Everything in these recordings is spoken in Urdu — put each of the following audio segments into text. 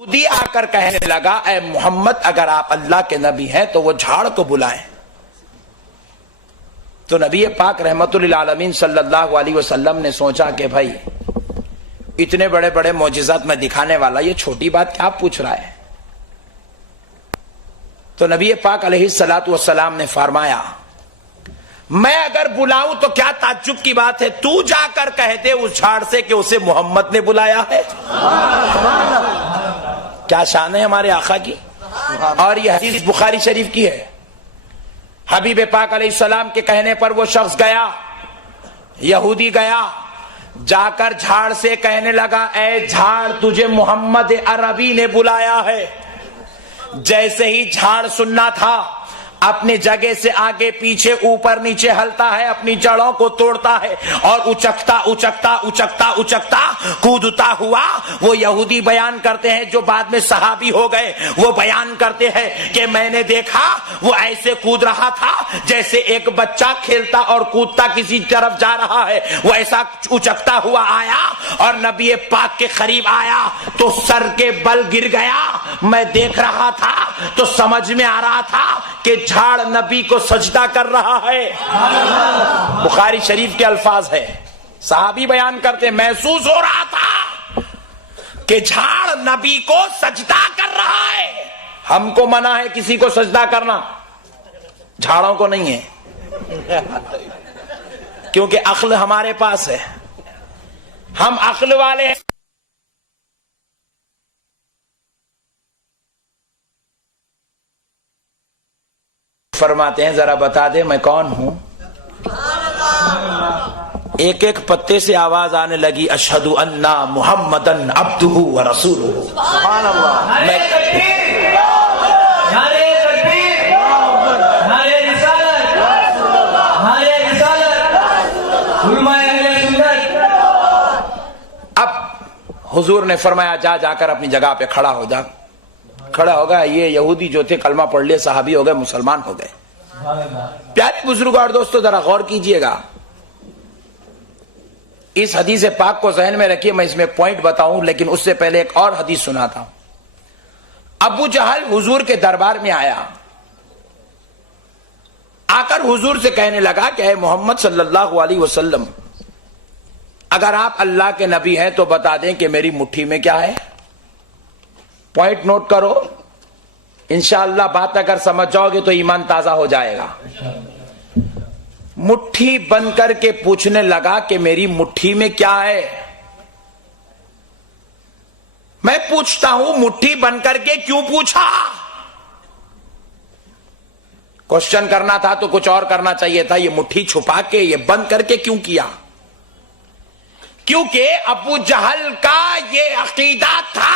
یہودی آ کر کہنے لگا اے محمد اگر آپ اللہ کے نبی ہیں تو وہ جھاڑ کو بلائیں. تو نبی پاک رحمت للعالمین صلی اللہ علیہ وسلم نے سوچا کہ بھائی اتنے بڑے بڑے معجزات میں دکھانے والا یہ چھوٹی بات کیا پوچھ رہا ہے. تو نبی پاک علیہ الصلوۃ والسلام نے فرمایا میں اگر بلاؤں تو کیا تعجب کی بات ہے, تو جا کر کہہ دے اس جھاڑ سے کہ اسے محمد نے بلایا ہے. کیا شان ہے ہمارے آقا کی. اور یہ حدیث بخاری شریف کی ہے. حبیب پاک علیہ السلام کے کہنے پر وہ شخص گیا, یہودی گیا, جا کر جھاڑ سے کہنے لگا اے جھاڑ تجھے محمد عربی نے بلایا ہے. جیسے ہی جھاڑ سننا تھا اپنی جگہ سے آگے پیچھے اوپر نیچے ہلتا ہے, اپنی جڑوں کو توڑتا ہے اور اچکتا اچکتا اچکتا اچکتا کودتا ہوا. وہ یہودی بیان کرتے ہیں جو بعد میں صحابی ہو گئے, وہ بیان کرتے ہیں کہ میں نے دیکھا وہ ایسے کود رہا تھا جیسے ایک بچہ کھیلتا اور کودتا کسی طرف جا رہا ہے. وہ ایسا اچکتا ہوا آیا اور نبی پاک کے قریب آیا تو سر کے بل گر گیا. میں دیکھ رہا تھا تو سمجھ میں آ رہا تھا کہ جھاڑ نبی کو سجدہ کر رہا ہے. بخاری شریف کے الفاظ ہے, صحابی بیان کرتے محسوس ہو رہا تھا کہ جھاڑ نبی کو سجدہ کر رہا ہے. ہم کو منع ہے کسی کو سجدہ کرنا, جھاڑوں کو نہیں ہے, کیونکہ عقل ہمارے پاس ہے, ہم عقل والے ہیں. فرماتے ہیں ذرا بتا دے میں کون ہوں. ایک ایک پتے سے آواز آنے لگی اشہد ان محمدن عبدہ ورسولہ. سبحان اللہ. اب حضور نے فرمایا جا کر اپنی جگہ پہ کھڑا ہو جا. کھڑا ہوگا. یہ یہودی جو تھے کلمہ پڑھ لیے, صحابی ہو گئے, مسلمان ہو گئے. پیارے بزرگوں اور دوستو ذرا غور کیجئے گا, اس حدیث پاک کو ذہن میں رکھیے. میں اس میں پوائنٹ بتاؤں لیکن اس سے پہلے ایک اور حدیث سناتا ہوں. ابو جہل حضور کے دربار میں آیا, آ کر حضور سے کہنے لگا کہ اے محمد صلی اللہ علیہ وسلم اگر آپ اللہ کے نبی ہیں تو بتا دیں کہ میری مٹھی میں کیا ہے. پوائنٹ نوٹ کرو, انشاءاللہ بات اگر سمجھ جاؤ گے تو ایمان تازہ ہو جائے گا. مٹھی بن کر کے پوچھنے لگا کہ میری مٹھی میں کیا ہے. میں پوچھتا ہوں مٹھی بن کر کے کیوں پوچھا. کوشچن کرنا تھا تو کچھ اور کرنا چاہیے تھا. یہ مٹھی چھپا کے یہ بند کر کے کیوں کیا. کیونکہ ابو جہل کا یہ عقیدہ تھا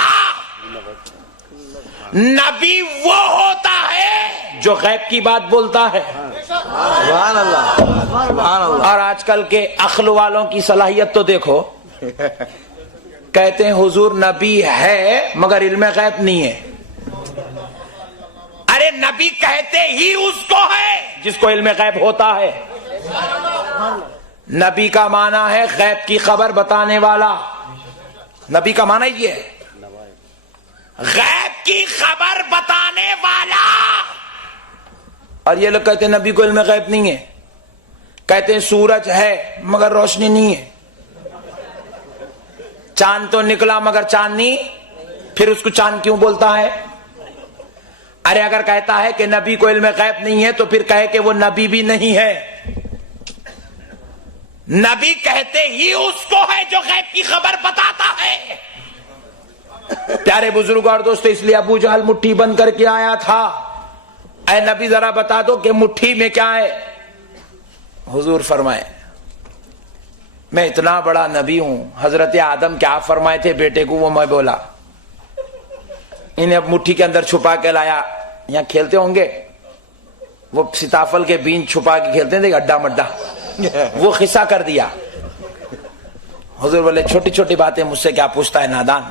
نبی وہ ہوتا ہے جو غیب کی بات بولتا ہے. سبحان اللہ, سبحان اللہ. اور آج کل کے عقل والوں کی صلاحیت تو دیکھو, کہتے ہیں حضور نبی ہے مگر علم غیب نہیں ہے. ارے نبی کہتے ہی اس کو ہے جس کو علم غیب ہوتا ہے. نبی کا معنی ہے غیب کی خبر بتانے والا. نبی کا معنی یہ ہے غیب کی خبر بتانے والا. اور یہ لوگ کہتے ہیں نبی کو علم غیب نہیں ہے. کہتے ہیں سورج ہے مگر روشنی نہیں ہے, چاند تو نکلا مگر چاند نہیں, پھر اس کو چاند کیوں بولتا ہے. ارے اگر کہتا ہے کہ نبی کو علم غیب نہیں ہے تو پھر کہے کہ وہ نبی بھی نہیں ہے. نبی کہتے ہی اس کو ہے جو غیب کی خبر بتاتا ہے. پیارے بزرگ اور دوستو, اس لیے ابو جہل مٹھی بند کر کے آیا تھا. اے نبی ذرا بتا دو کہ مٹھی میں کیا ہے. حضور فرمائے میں اتنا بڑا نبی ہوں, حضرت آدم کیا فرمائے تھے بیٹے کو وہ میں بولا. انہیں اب مٹھی کے اندر چھپا کے لایا. یہاں کھیلتے ہوں گے وہ سیتافل کے بیج چھپا کے کھیلتے ہیں اڈا مڈا, وہ قصہ کر دیا. حضور بولے چھوٹی چھوٹی باتیں مجھ سے کیا پوچھتا ہے نادان.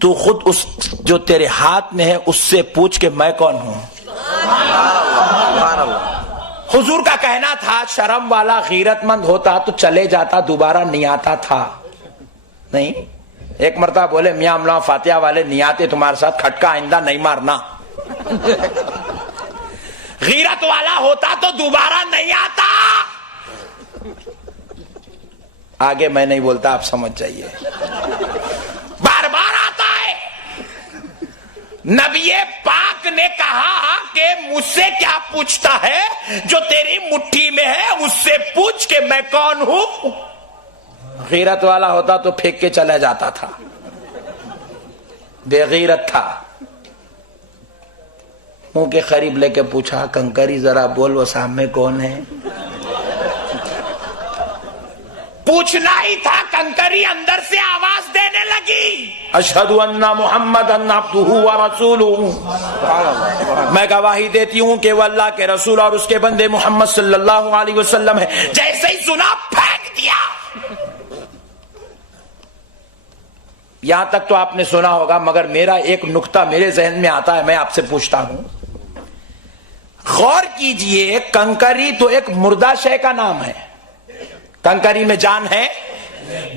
تو خود اس جو تیرے ہاتھ میں ہے اس سے پوچھ کہ میں کون ہوں. حضور کا کہنا تھا شرم والا غیرت مند ہوتا تو چلے جاتا, دوبارہ نہیں آتا تھا. نہیں, ایک مرتبہ بولے میاں مولانا فاتحہ والے نہیں آتے تمہارے ساتھ، کھٹکا آئندہ نہیں مارنا۔ غیرت والا ہوتا تو دوبارہ نہیں آتا۔ آگے میں نہیں بولتا، آپ سمجھ جائیے، بار بار آتا ہے۔ نبی پاک نے کہا کہ مجھ سے کیا پوچھتا ہے، جو تیری مٹھی میں ہے اس سے پوچھ کہ میں کون ہوں۔ غیرت والا ہوتا تو پھینک کے چلا جاتا تھا، بے غیرت تھا۔ منہ کے قریب لے کے پوچھا کنکری ذرا بول وہ سامنے کون ہے؟ پوچھنا ہی تھا، کنکری اندر سے آواز دینے لگی، اشہد ان محمد عبدہ ورسولہ، میں گواہی دیتی ہوں کہ وہ اللہ کے رسول اور اس کے بندے محمد صلی اللہ علیہ وسلم ہے۔ جیسے ہی سنا پھینک دیا۔ یہاں تک تو آپ نے سنا ہوگا، مگر میرا ایک نقطہ میرے ذہن میں آتا ہے، میں آپ سے پوچھتا ہوں، غور کیجئے، کنکری تو ایک مردہ شے کا نام ہے۔ کنکری میں جان ہے،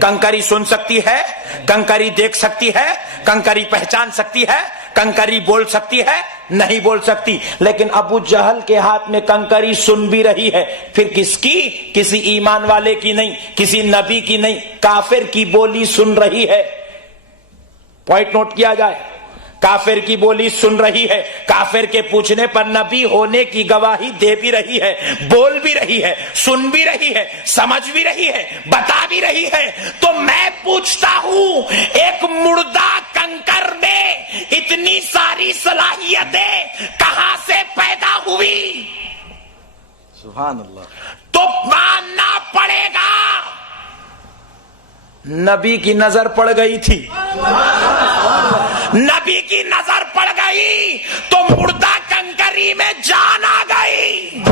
کنکری سن سکتی ہے، کنکری دیکھ سکتی ہے، کنکری پہچان سکتی ہے، کنکری بول سکتی ہے، نہیں بول سکتی۔ لیکن ابو جہل کے ہاتھ میں کنکری سن بھی رہی ہے، پھر کس کی؟ کسی ایمان والے کی نہیں، کسی نبی کی نہیں، کافر کی بولی سن رہی ہے۔ پوائنٹ نوٹ کیا جائے، کافر کی بولی سن رہی ہے، کافر کے پوچھنے پر نبی ہونے کی گواہی دے بھی رہی ہے، بول بھی رہی ہے، سن بھی رہی ہے، سمجھ بھی رہی ہے، بتا بھی رہی ہے۔ تو میں پوچھتا ہوں، ایک مردہ کنکر میں اتنی ساری صلاحیتیں کہاں سے پیدا ہوئی؟ سبحان اللہ۔ تو ماننا پڑے گا نبی کی نظر پڑ گئی تھی، نبی کی نظر پڑ گئی تو مردہ کنکری میں جان آ گئی۔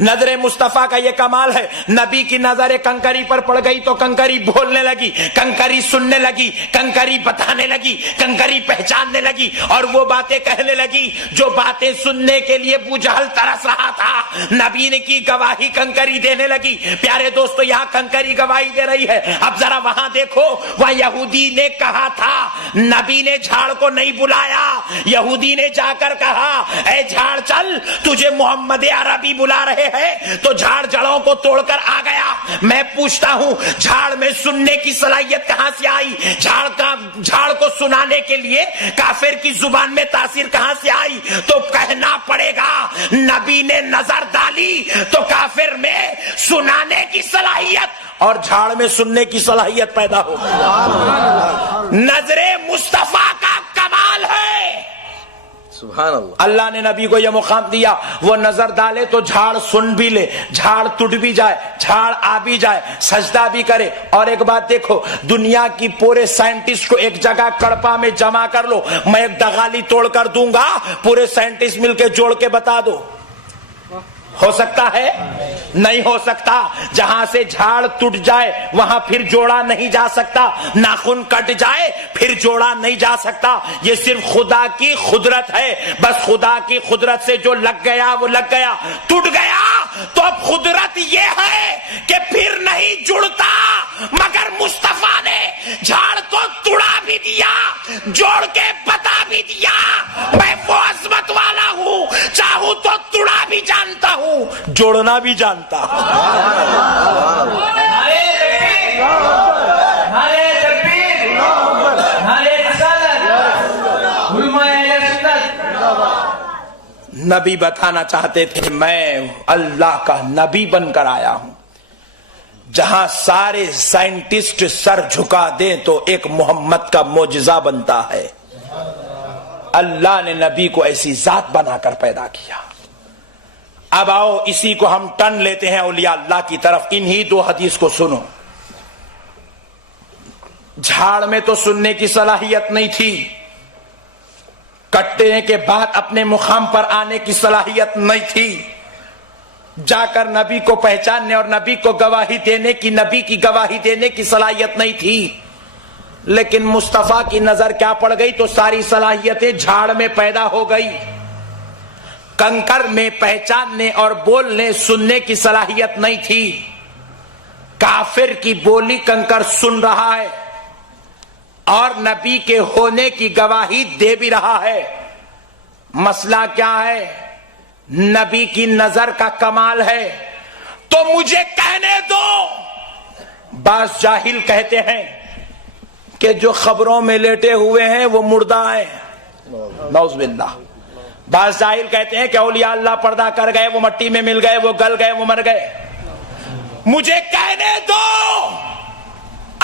نظر مصطفیٰ کا یہ کمال ہے، نبی کی نظر کنکری پر پڑ گئی تو کنکری بولنے لگی، کنکری سننے لگی، کنکری بتانے لگی، کنکری پہچاننے لگی، اور وہ باتیں کہنے لگی جو باتیں سننے کے لیے ابو جہل ترس رہا تھا۔ نبی نے کی گواہی کنکری دینے لگی۔ پیارے دوستو، یہاں کنکری گواہی دے رہی ہے، اب ذرا وہاں دیکھو، وہاں یہودی نے کہا تھا، نبی نے جھاڑ کو نہیں بلایا، یہودی نے جا کر کہا اے جھاڑ چل، تجھے محمد عربی بلا رہے ہے، تو جھاڑ جڑوں کو توڑ کر آ گیا۔ میں پوچھتا ہوں، جھاڑ میں سننے کی صلاحیت کہاں سے آئی؟ جھاڑ کو سنانے کے لیے کافر کی زبان میں تاثیر کہاں سے آئی؟ تو کہنا پڑے گا نبی نے نظر ڈالی تو کافر میں سنانے کی صلاحیت اور جھاڑ میں سننے کی صلاحیت پیدا ہو گئی۔ نظر مصطفیٰ کا کمال ہے۔ سبحان اللہ۔ اللہ نے نبی کو یہ مقام دیا، وہ نظر ڈالے تو جھاڑ سن بھی لے، جھاڑ ٹوٹ بھی جائے، جھاڑ آ بھی جائے، سجدہ بھی کرے۔ اور ایک بات دیکھو، دنیا کی پورے سائنٹسٹ کو ایک جگہ کڑپا میں جمع کر لو، میں ایک دغالی توڑ کر دوں گا، پورے سائنٹسٹ مل کے جوڑ کے بتا دو، ہو سکتا ہے؟ نہیں ہو سکتا۔ جہاں سے جھاڑ ٹوٹ جائے وہاں پھر جوڑا نہیں جا سکتا، ناخن کٹ جائے پھر جوڑا نہیں جا سکتا۔ یہ صرف خدا کی قدرت ہے، بس خدا کی قدرت سے جو لگ گیا وہ لگ گیا، ٹوٹ گیا تو اب قدرت یہ ہے کہ پھر نہیں جڑتا۔ مگر مصطفیٰ نے جھاڑ کو توڑا بھی دیا، جوڑ کے بتا بھی دیا، میں وہ عظمت والا ہوں، چاہوں تو توڑا بھی جانتا ہوں، جوڑنا بھی جانتا ہوں۔ نبی بتانا چاہتے تھے میں اللہ کا نبی بن کر آیا ہوں۔ جہاں سارے سائنٹسٹ سر جھکا دیں تو ایک محمد کا معجزہ بنتا ہے۔ اللہ نے نبی کو ایسی ذات بنا کر پیدا کیا۔ اب آؤ اسی کو ہم ٹن لیتے ہیں اولیاء اللہ کی طرف۔ انہی دو حدیث کو سنو۔ جھاڑ میں تو سننے کی صلاحیت نہیں تھی، کٹنے کے بعد اپنے مقام پر آنے کی صلاحیت نہیں تھی، جا کر نبی کو پہچاننے اور نبی کو گواہی دینے کی، نبی کی گواہی دینے کی صلاحیت نہیں تھی۔ لیکن مصطفیٰ کی نظر کیا پڑ گئی تو ساری صلاحیتیں جھاڑ میں پیدا ہو گئی۔ کنکر میں پہچاننے اور بولنے سننے کی صلاحیت نہیں تھی، کافر کی بولی کنکر سن رہا ہے اور نبی کے ہونے کی گواہی دے بھی رہا ہے. مسئلہ کیا ہے؟ نبی کی نظر کا کمال ہے. تو مجھے کہنے دو. بعض جاہل کہتے ہیں کہ جو خبروں میں لیٹے ہوئے ہیں وہ مردہ ہیں. نعوذ باللہ. بعض جاہل کہتے ہیں کہ اولیاء اللہ پردہ کر گئے، وہ مٹی میں مل گئے، وہ گل گئے، وہ مر گئے. مجھے کہنے دو،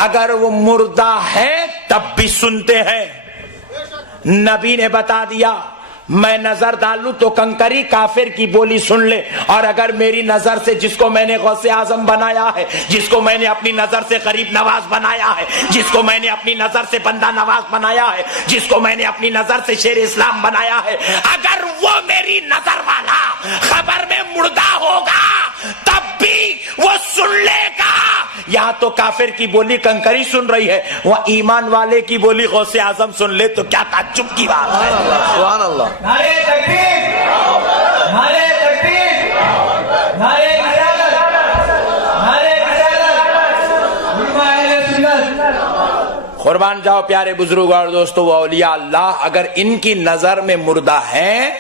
اگر وہ مردہ ہیں تب بھی سنتے ہیں. نبی نے بتا دیا میں نظر ڈالوں تو کنکری کافر کی بولی سن لے، اور اگر میری نظر سے جس کو میں نے غوث اعظم بنایا ہے، جس کو میں نے اپنی نظر سے غریب نواز بنایا ہے، جس کو میں نے اپنی نظر سے بندہ نواز بنایا ہے، جس کو میں نے اپنی نظر سے شیر اسلام بنایا ہے، اگر وہ میری نظر والا خبر میں مردہ ہوگا تب بھی وہ سن لے گا. یہاں تو کافر کی بولی کنکری سن رہی ہے، وہ ایمان والے کی بولی غوث اعظم سن لے تو کیا تعجب کی بات ہے. سبحان اللہ. نعرے تکبیر، نعرے تکبیر، نعرے رسالت، نعرے رسالت، علماء اہل سنت. قربان جاؤ پیارے بزرگ اور دوستو، وہ اولیاء اللہ اگر ان کی نظر میں مردہ ہیں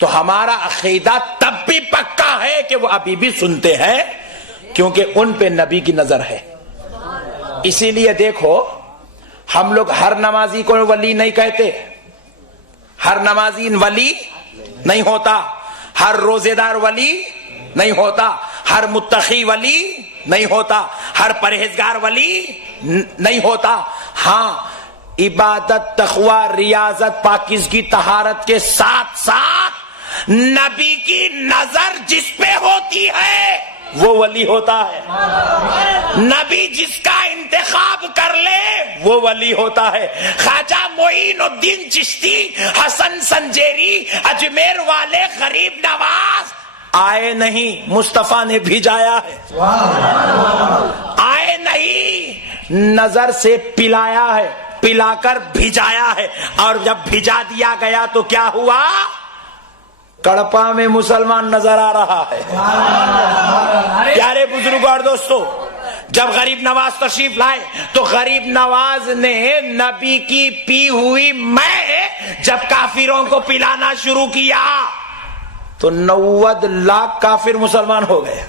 تو ہمارا عقیدہ تب بھی پکا ہے کہ وہ ابھی بھی سنتے ہیں، کیونکہ ان پہ نبی کی نظر ہے. اسی لیے دیکھو ہم لوگ ہر نمازی کو ولی نہیں کہتے، ہر نمازی ولی نہیں ہوتا، ہر روزے دار ولی نہیں ہوتا، ہر متقی ولی نہیں ہوتا، ہر پرہیزگار ولی نہیں ہوتا. ہاں عبادت، تقوی، ریاضت، پاکیزگی، طہارت کے ساتھ ساتھ نبی کی نظر جس پہ ہوتی ہے وہ ولی ہوتا ہے. نبی جس کا انتخاب کر لے وہ ولی ہوتا ہے. خواجہ معین الدین چشتی، حسن سنجیری، اجمیر والے غریب نواز آئے نہیں، مصطفیٰ نے بھیجایا ہے. آئے نہیں، نظر سے پلایا ہے، پلا کر بھیجایا ہے. اور جب بھیجا دیا گیا تو کیا ہوا؟ کڑپا میں مسلمان نظر آ رہا ہے. پیارے بزرگوں اور دوستو، جب غریب نواز تشریف لائے تو غریب نواز نے نبی کی پی ہوئی میں جب کافروں کو پلانا شروع کیا تو 90 لاکھ کافر مسلمان ہو گئے.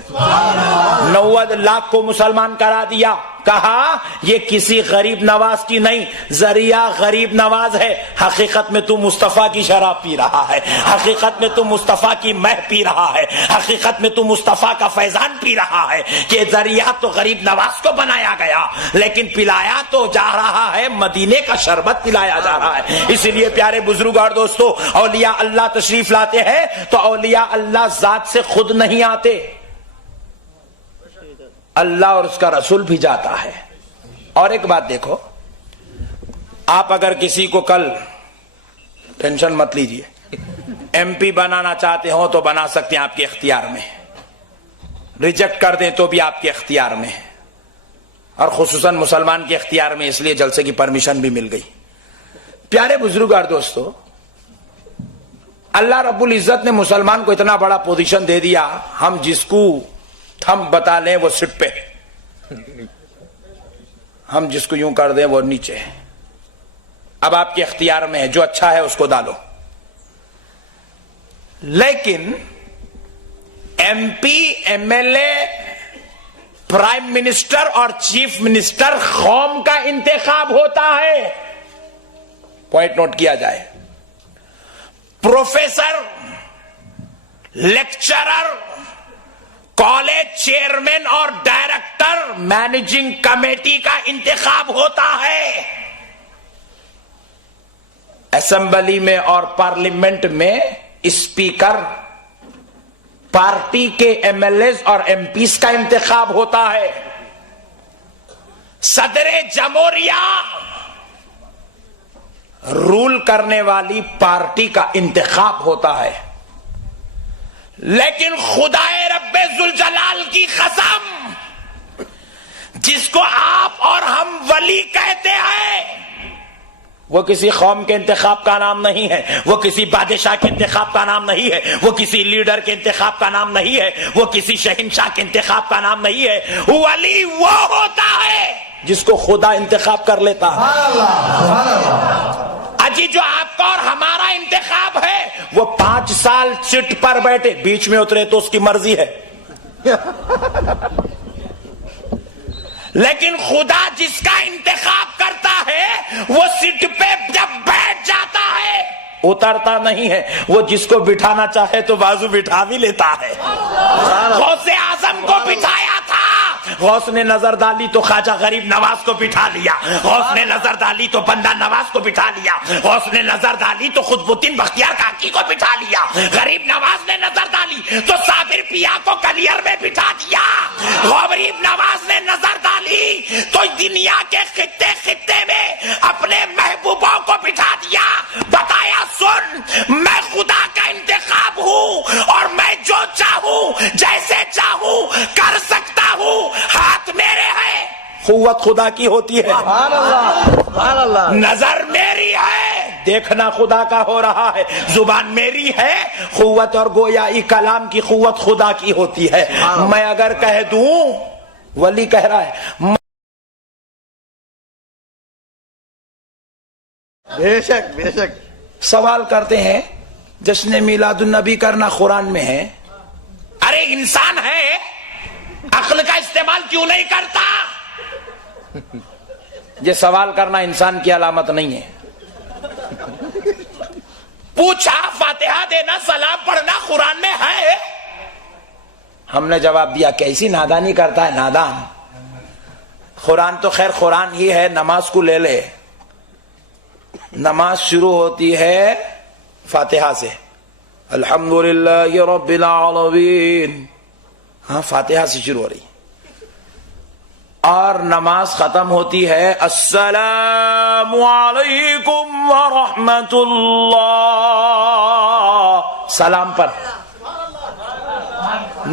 90 لاکھ کو مسلمان کرا دیا. کہا یہ کسی غریب نواز کی نہیں، ذریعہ غریب نواز ہے. حقیقت میں تو مصطفیٰ کی شراب پی رہا ہے، حقیقت میں تو مصطفیٰ کی مہ پی رہا ہے، حقیقت میں تو مصطفیٰ کا فیضان پی رہا ہے. کہ ذریعہ تو غریب نواز کو بنایا گیا لیکن پلایا تو جا رہا ہے، مدینے کا شربت پلایا جا رہا ہے. اسی لیے پیارے بزرگ اور دوستو، اولیاء اللہ تشریف لاتے ہیں تو اولیاء اللہ ذات سے خود نہیں آتے، اللہ اور اس کا رسول بھی جاتا ہے. اور ایک بات دیکھو، آپ اگر کسی کو کل، ٹینشن مت لیجئے، ایم پی بنانا چاہتے ہو تو بنا سکتے ہیں، آپ کے اختیار میں. ریجیکٹ کر دیں تو بھی آپ کے اختیار میں ہے، اور خصوصاً مسلمان کے اختیار میں، اس لیے جلسے کی پرمیشن بھی مل گئی. پیارے بزرگ اور دوستو، اللہ رب العزت نے مسلمان کو اتنا بڑا پوزیشن دے دیا، ہم جس کو ہم بتا لیں وہ سٹ پہ، ہم جس کو یوں کر دیں وہ نیچے. اب آپ کے اختیار میں ہے، جو اچھا ہے اس کو ڈالو. لیکن M P, M L A, prime minister اور چیف منسٹر قوم کا انتخاب ہوتا ہے. پوائنٹ نوٹ کیا جائے. پروفیسر، لیکچرر، کالج چیئرمین اور ڈائریکٹر، مینیجنگ کمیٹی کا انتخاب ہوتا ہے. اسمبلی میں اور پارلیمنٹ میں اسپیکر، پارٹی کے ایم ایل ایز اور ایم پیز کا انتخاب ہوتا ہے. صدر جمہوریہ، رول کرنے والی پارٹی کا انتخاب ہوتا ہے. لیکن خدائے رب ذوالجلال کی قسم، جس کو آپ اور ہم ولی کہتے ہیں، وہ کسی قوم کے انتخاب کا نام نہیں ہے، وہ کسی بادشاہ کے انتخاب کا نام نہیں ہے، وہ کسی لیڈر کے انتخاب کا نام نہیں ہے، وہ کسی شہنشاہ کے انتخاب کا نام نہیں ہے۔ ولی وہ ہوتا ہے جس کو خدا انتخاب کر لیتا ہے۔ اجی جو آپ کا اور ہمارا انتخاب ہے، وہ 5 سال سیٹ پر بیٹھے، بیچ میں اترے تو اس کی مرضی ہے، لیکن خدا جس کا انتخاب کرتا ہے وہ سیٹ پہ جب بیٹھ جاتا ہے اترتا نہیں ہے، وہ جس کو بٹھانا چاہے تو بازو بٹھا بھی لیتا ہے۔ غوث اعظم کو بٹھایا تھا، غوث نے نظر ڈالی تو خواجہ غریب نواز کو بٹھا لیا، غوث نے نظر ڈالی تو بندہ نواز کو بٹھا لیا، غوث نے نظر ڈالی تو قطب الدین بختیار کاکی کو بٹھا لیا، غریب نواز نے نظر ڈالی تو صابر پیا کو کلیر میں بٹھا دیا، غریب نواز نے نظر ڈالی تو دنیا کے خطے خطے میں اپنے محبوبوں کو بٹھا دیا، بتایا سن میں خدا کا انتخاب ہوں اور میں جو چاہوں جیسے چاہوں کر سکتا ہوں، ہاتھ میرے ہے، قوت خدا کی ہوتی ہے، سبحان اللہ سبحان اللہ، نظر میری ہے، دیکھنا خدا کا ہو رہا ہے، زبان میری ہے، قوت اور گویائی کلام کی قوت خدا کی ہوتی ہے۔ میں اگر کہہ دوں، ولی کہہ رہا ہے، بے شک بے شک۔ سوال کرتے ہیں جشن میلاد النبی کرنا قرآن میں ہے؟ ارے انسان ہے، عقل کا استعمال کیوں نہیں کرتا؟ یہ سوال کرنا انسان کی علامت نہیں ہے۔ پوچھا فاتحہ دینا سلام پڑھنا قرآن میں ہے؟ ہم نے جواب دیا کیسی نادانی کرتا ہے نادان، قرآن تو خیر قرآن ہی ہے، نماز کو لے لے، نماز شروع ہوتی ہے فاتحہ سے، الحمدللہ رب العالمین، ہاں فاتحہ سے شروع ہو رہی، اور نماز ختم ہوتی ہے السلام علیکم ورحمت اللہ، سلام پر۔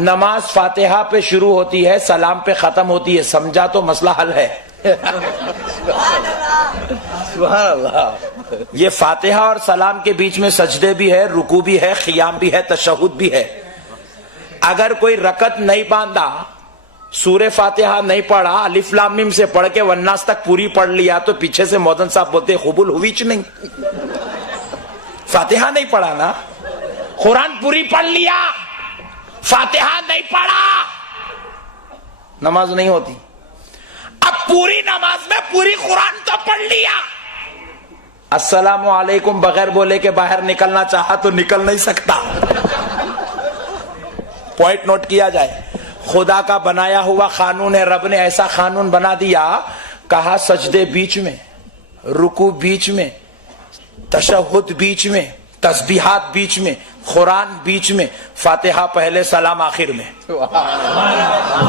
نماز فاتحہ پہ شروع ہوتی ہے، سلام پہ ختم ہوتی ہے، سمجھا تو مسئلہ حل ہے۔ سبحان اللہ۔ یہ فاتحہ اور سلام کے بیچ میں سجدے بھی ہے، رکوع بھی ہے، قیام بھی ہے، تشہد بھی ہے۔ اگر کوئی رکعت نہیں باندھا، سورہ فاتحہ نہیں پڑھا، الف لام میم سے پڑھ کے والناس تک پوری پڑھ لیا، تو پیچھے سے مودن صاحب بولتے قبول ہوئی چ نہیں، فاتحہ نہیں پڑھا نا، قرآن پوری پڑھ لیا، فاتحہ نہیں پڑھا، نماز نہیں ہوتی۔ اب پوری نماز میں پوری قرآن تو پڑھ لیا، السلام علیکم بغیر بولے کے باہر نکلنا چاہا تو نکل نہیں سکتا۔ پوائنٹ نوٹ کیا جائے، خدا کا بنایا ہوا قانون ہے، رب نے ایسا قانون بنا دیا، کہا سجدے بیچ میں، رکوع بیچ میں، تشہد بیچ میں، تسبیحات بیچ میں، قرآن بیچ میں، فاتحہ پہلے سلام آخر میں،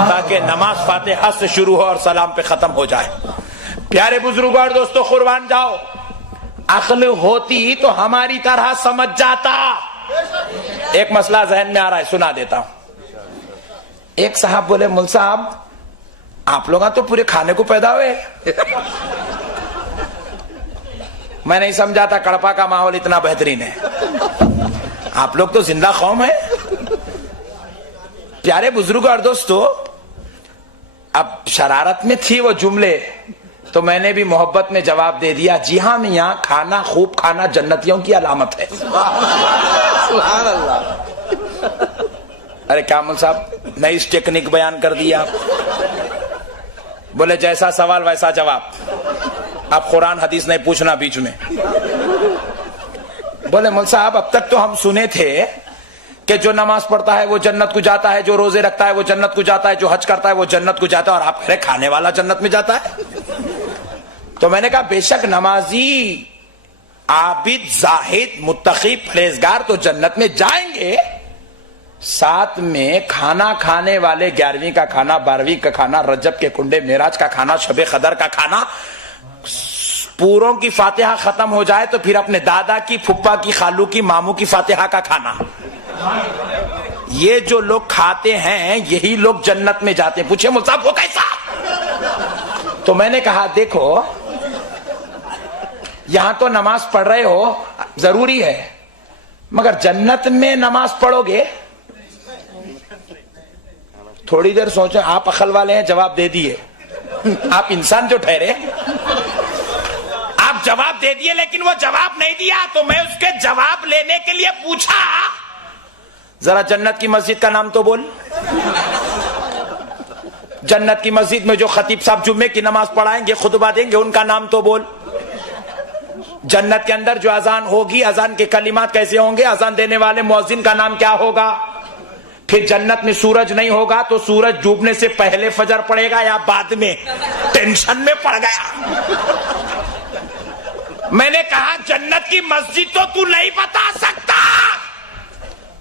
تاکہ نماز فاتحہ سے شروع ہو اور سلام پہ ختم ہو جائے۔ پیارے بزرگوں اور دوستو قربان جاؤ، عقل ہوتی تو ہماری طرح سمجھ جاتا۔ ایک مسئلہ ذہن میں آ رہا ہے، سنا دیتا ہوں۔ ایک صاحب بولے مول صاحب آپ لوگ تو پورے کھانے کو پیدا ہوئے۔ میں نہیں سمجھا تھا کڑپا کا ماحول اتنا بہترین ہے، آپ لوگ تو زندہ قوم ہے۔ پیارے بزرگوں اور دوستو، اب شرارت میں تھی وہ جملے تو میں نے بھی محبت میں جواب دے دیا، جی ہاں میاں، کھانا خوب کھانا جنتیوں کی علامت ہے۔ سبحان اللہ۔ ارے کامل صاحب نئی ٹیکنیک بیان کر دیا آپ۔ بولے جیسا سوال ویسا جواب، آپ قرآن حدیث نہیں پوچھنا بیچ میں۔ بولے مول صاحب اب تک تو ہم سنے تھے کہ جو نماز پڑھتا ہے وہ جنت کو جاتا ہے، جو روزے رکھتا ہے وہ جنت کو جاتا ہے، جو حج کرتا ہے وہ جنت کو جاتا ہے، اور آپ کہہ رہے کھانے والا جنت میں جاتا ہے۔ تو میں نے کہا بے شک نمازی، عابد، زاہد، متقی، پرہیزگار تو جنت میں جائیں گے، ساتھ میں کھانا کھانے والے 11ویں کا کھانا، 12ویں کا کھانا، رجب کے کنڈے، معراج کا کھانا، شب قدر کا کھانا، پوروں کی فاتحہ ختم ہو جائے تو پھر اپنے دادا کی، پھپھا کی، خالو کی، ماموں کی فاتحہ کا کھانا، یہ جو لوگ کھاتے ہیں یہی لوگ جنت میں جاتے ہیں۔ پوچھے مول صاحب وہ کیسا؟ تو میں نے کہا دیکھو یہاں تو نماز پڑھ رہے ہو ضروری ہے، مگر جنت میں نماز پڑھو گے؟ تھوڑی دیر سوچیں، آپ عقل والے ہیں، جواب دے دیے، آپ انسان جو ٹھہرے، آپ جواب دے دیے لیکن وہ جواب نہیں دیا، تو میں اس کے جواب لینے کے لیے پوچھا ذرا جنت کی مسجد کا نام تو بول۔ جنت کی مسجد میں جو خطیب صاحب جمعے کی نماز پڑھائیں گے، خطبہ دیں گے، ان کا نام تو بول۔ جنت کے اندر جو اذان ہوگی، اذان کے کلمات کیسے ہوں گے، اذان دینے والے مؤذن کا نام کیا ہوگا؟ پھر جنت میں سورج نہیں ہوگا تو سورج ڈوبنے سے پہلے فجر پڑے گا یا بعد میں؟ ٹینشن میں پڑ گیا۔ میں نے کہا جنت کی مسجد تو نہیں بتا سکتا،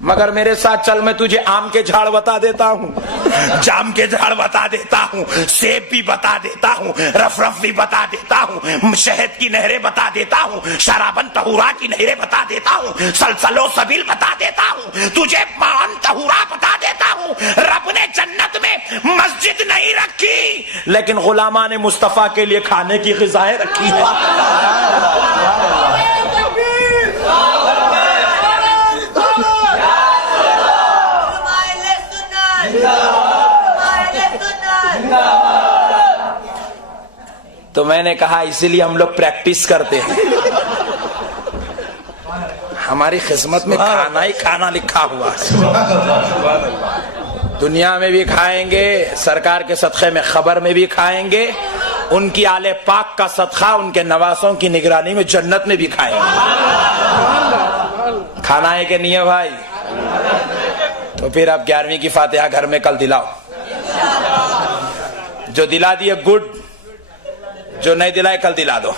مگر میرے ساتھ چل، میں تجھے آم کے جھاڑ بتا دیتا ہوں، جام کے جھاڑ بتا دیتا ہوں، سیب بھی بتا دیتا ہوں، رف بھی بتا دیتا ہوں، شہد کی نہریں بتا دیتا ہوں، شرابن طہورا کی نہریں بتا دیتا ہوں، سلسل و سبیل بتا دیتا ہوں، تجھے مان طہورا بتا دیتا ہوں۔ رب نے جنت میں مسجد نہیں رکھی لیکن غلامان مصطفیٰ کے لیے کھانے کی غذائیں رکھی ہیں۔ تو میں نے کہا اسی لیے ہم لوگ پریکٹس کرتے ہیں، ہماری قسمت میں کھانا ہی کھانا لکھا ہوا ہے۔ دنیا میں بھی کھائیں گے، سرکار کے صدقے میں خبر میں بھی کھائیں گے، ان کی آل پاک کا صدقہ ان کے نواسوں کی نگرانی میں جنت میں بھی کھائیں گے۔ کھانا ہے کہ نہیں ہے بھائی؟ تو پھر آپ 11ویں کی فاتحہ گھر میں کل دلاؤ، جو دلا دیے گڈ، جو نہیں دلائے کل دلا دو۔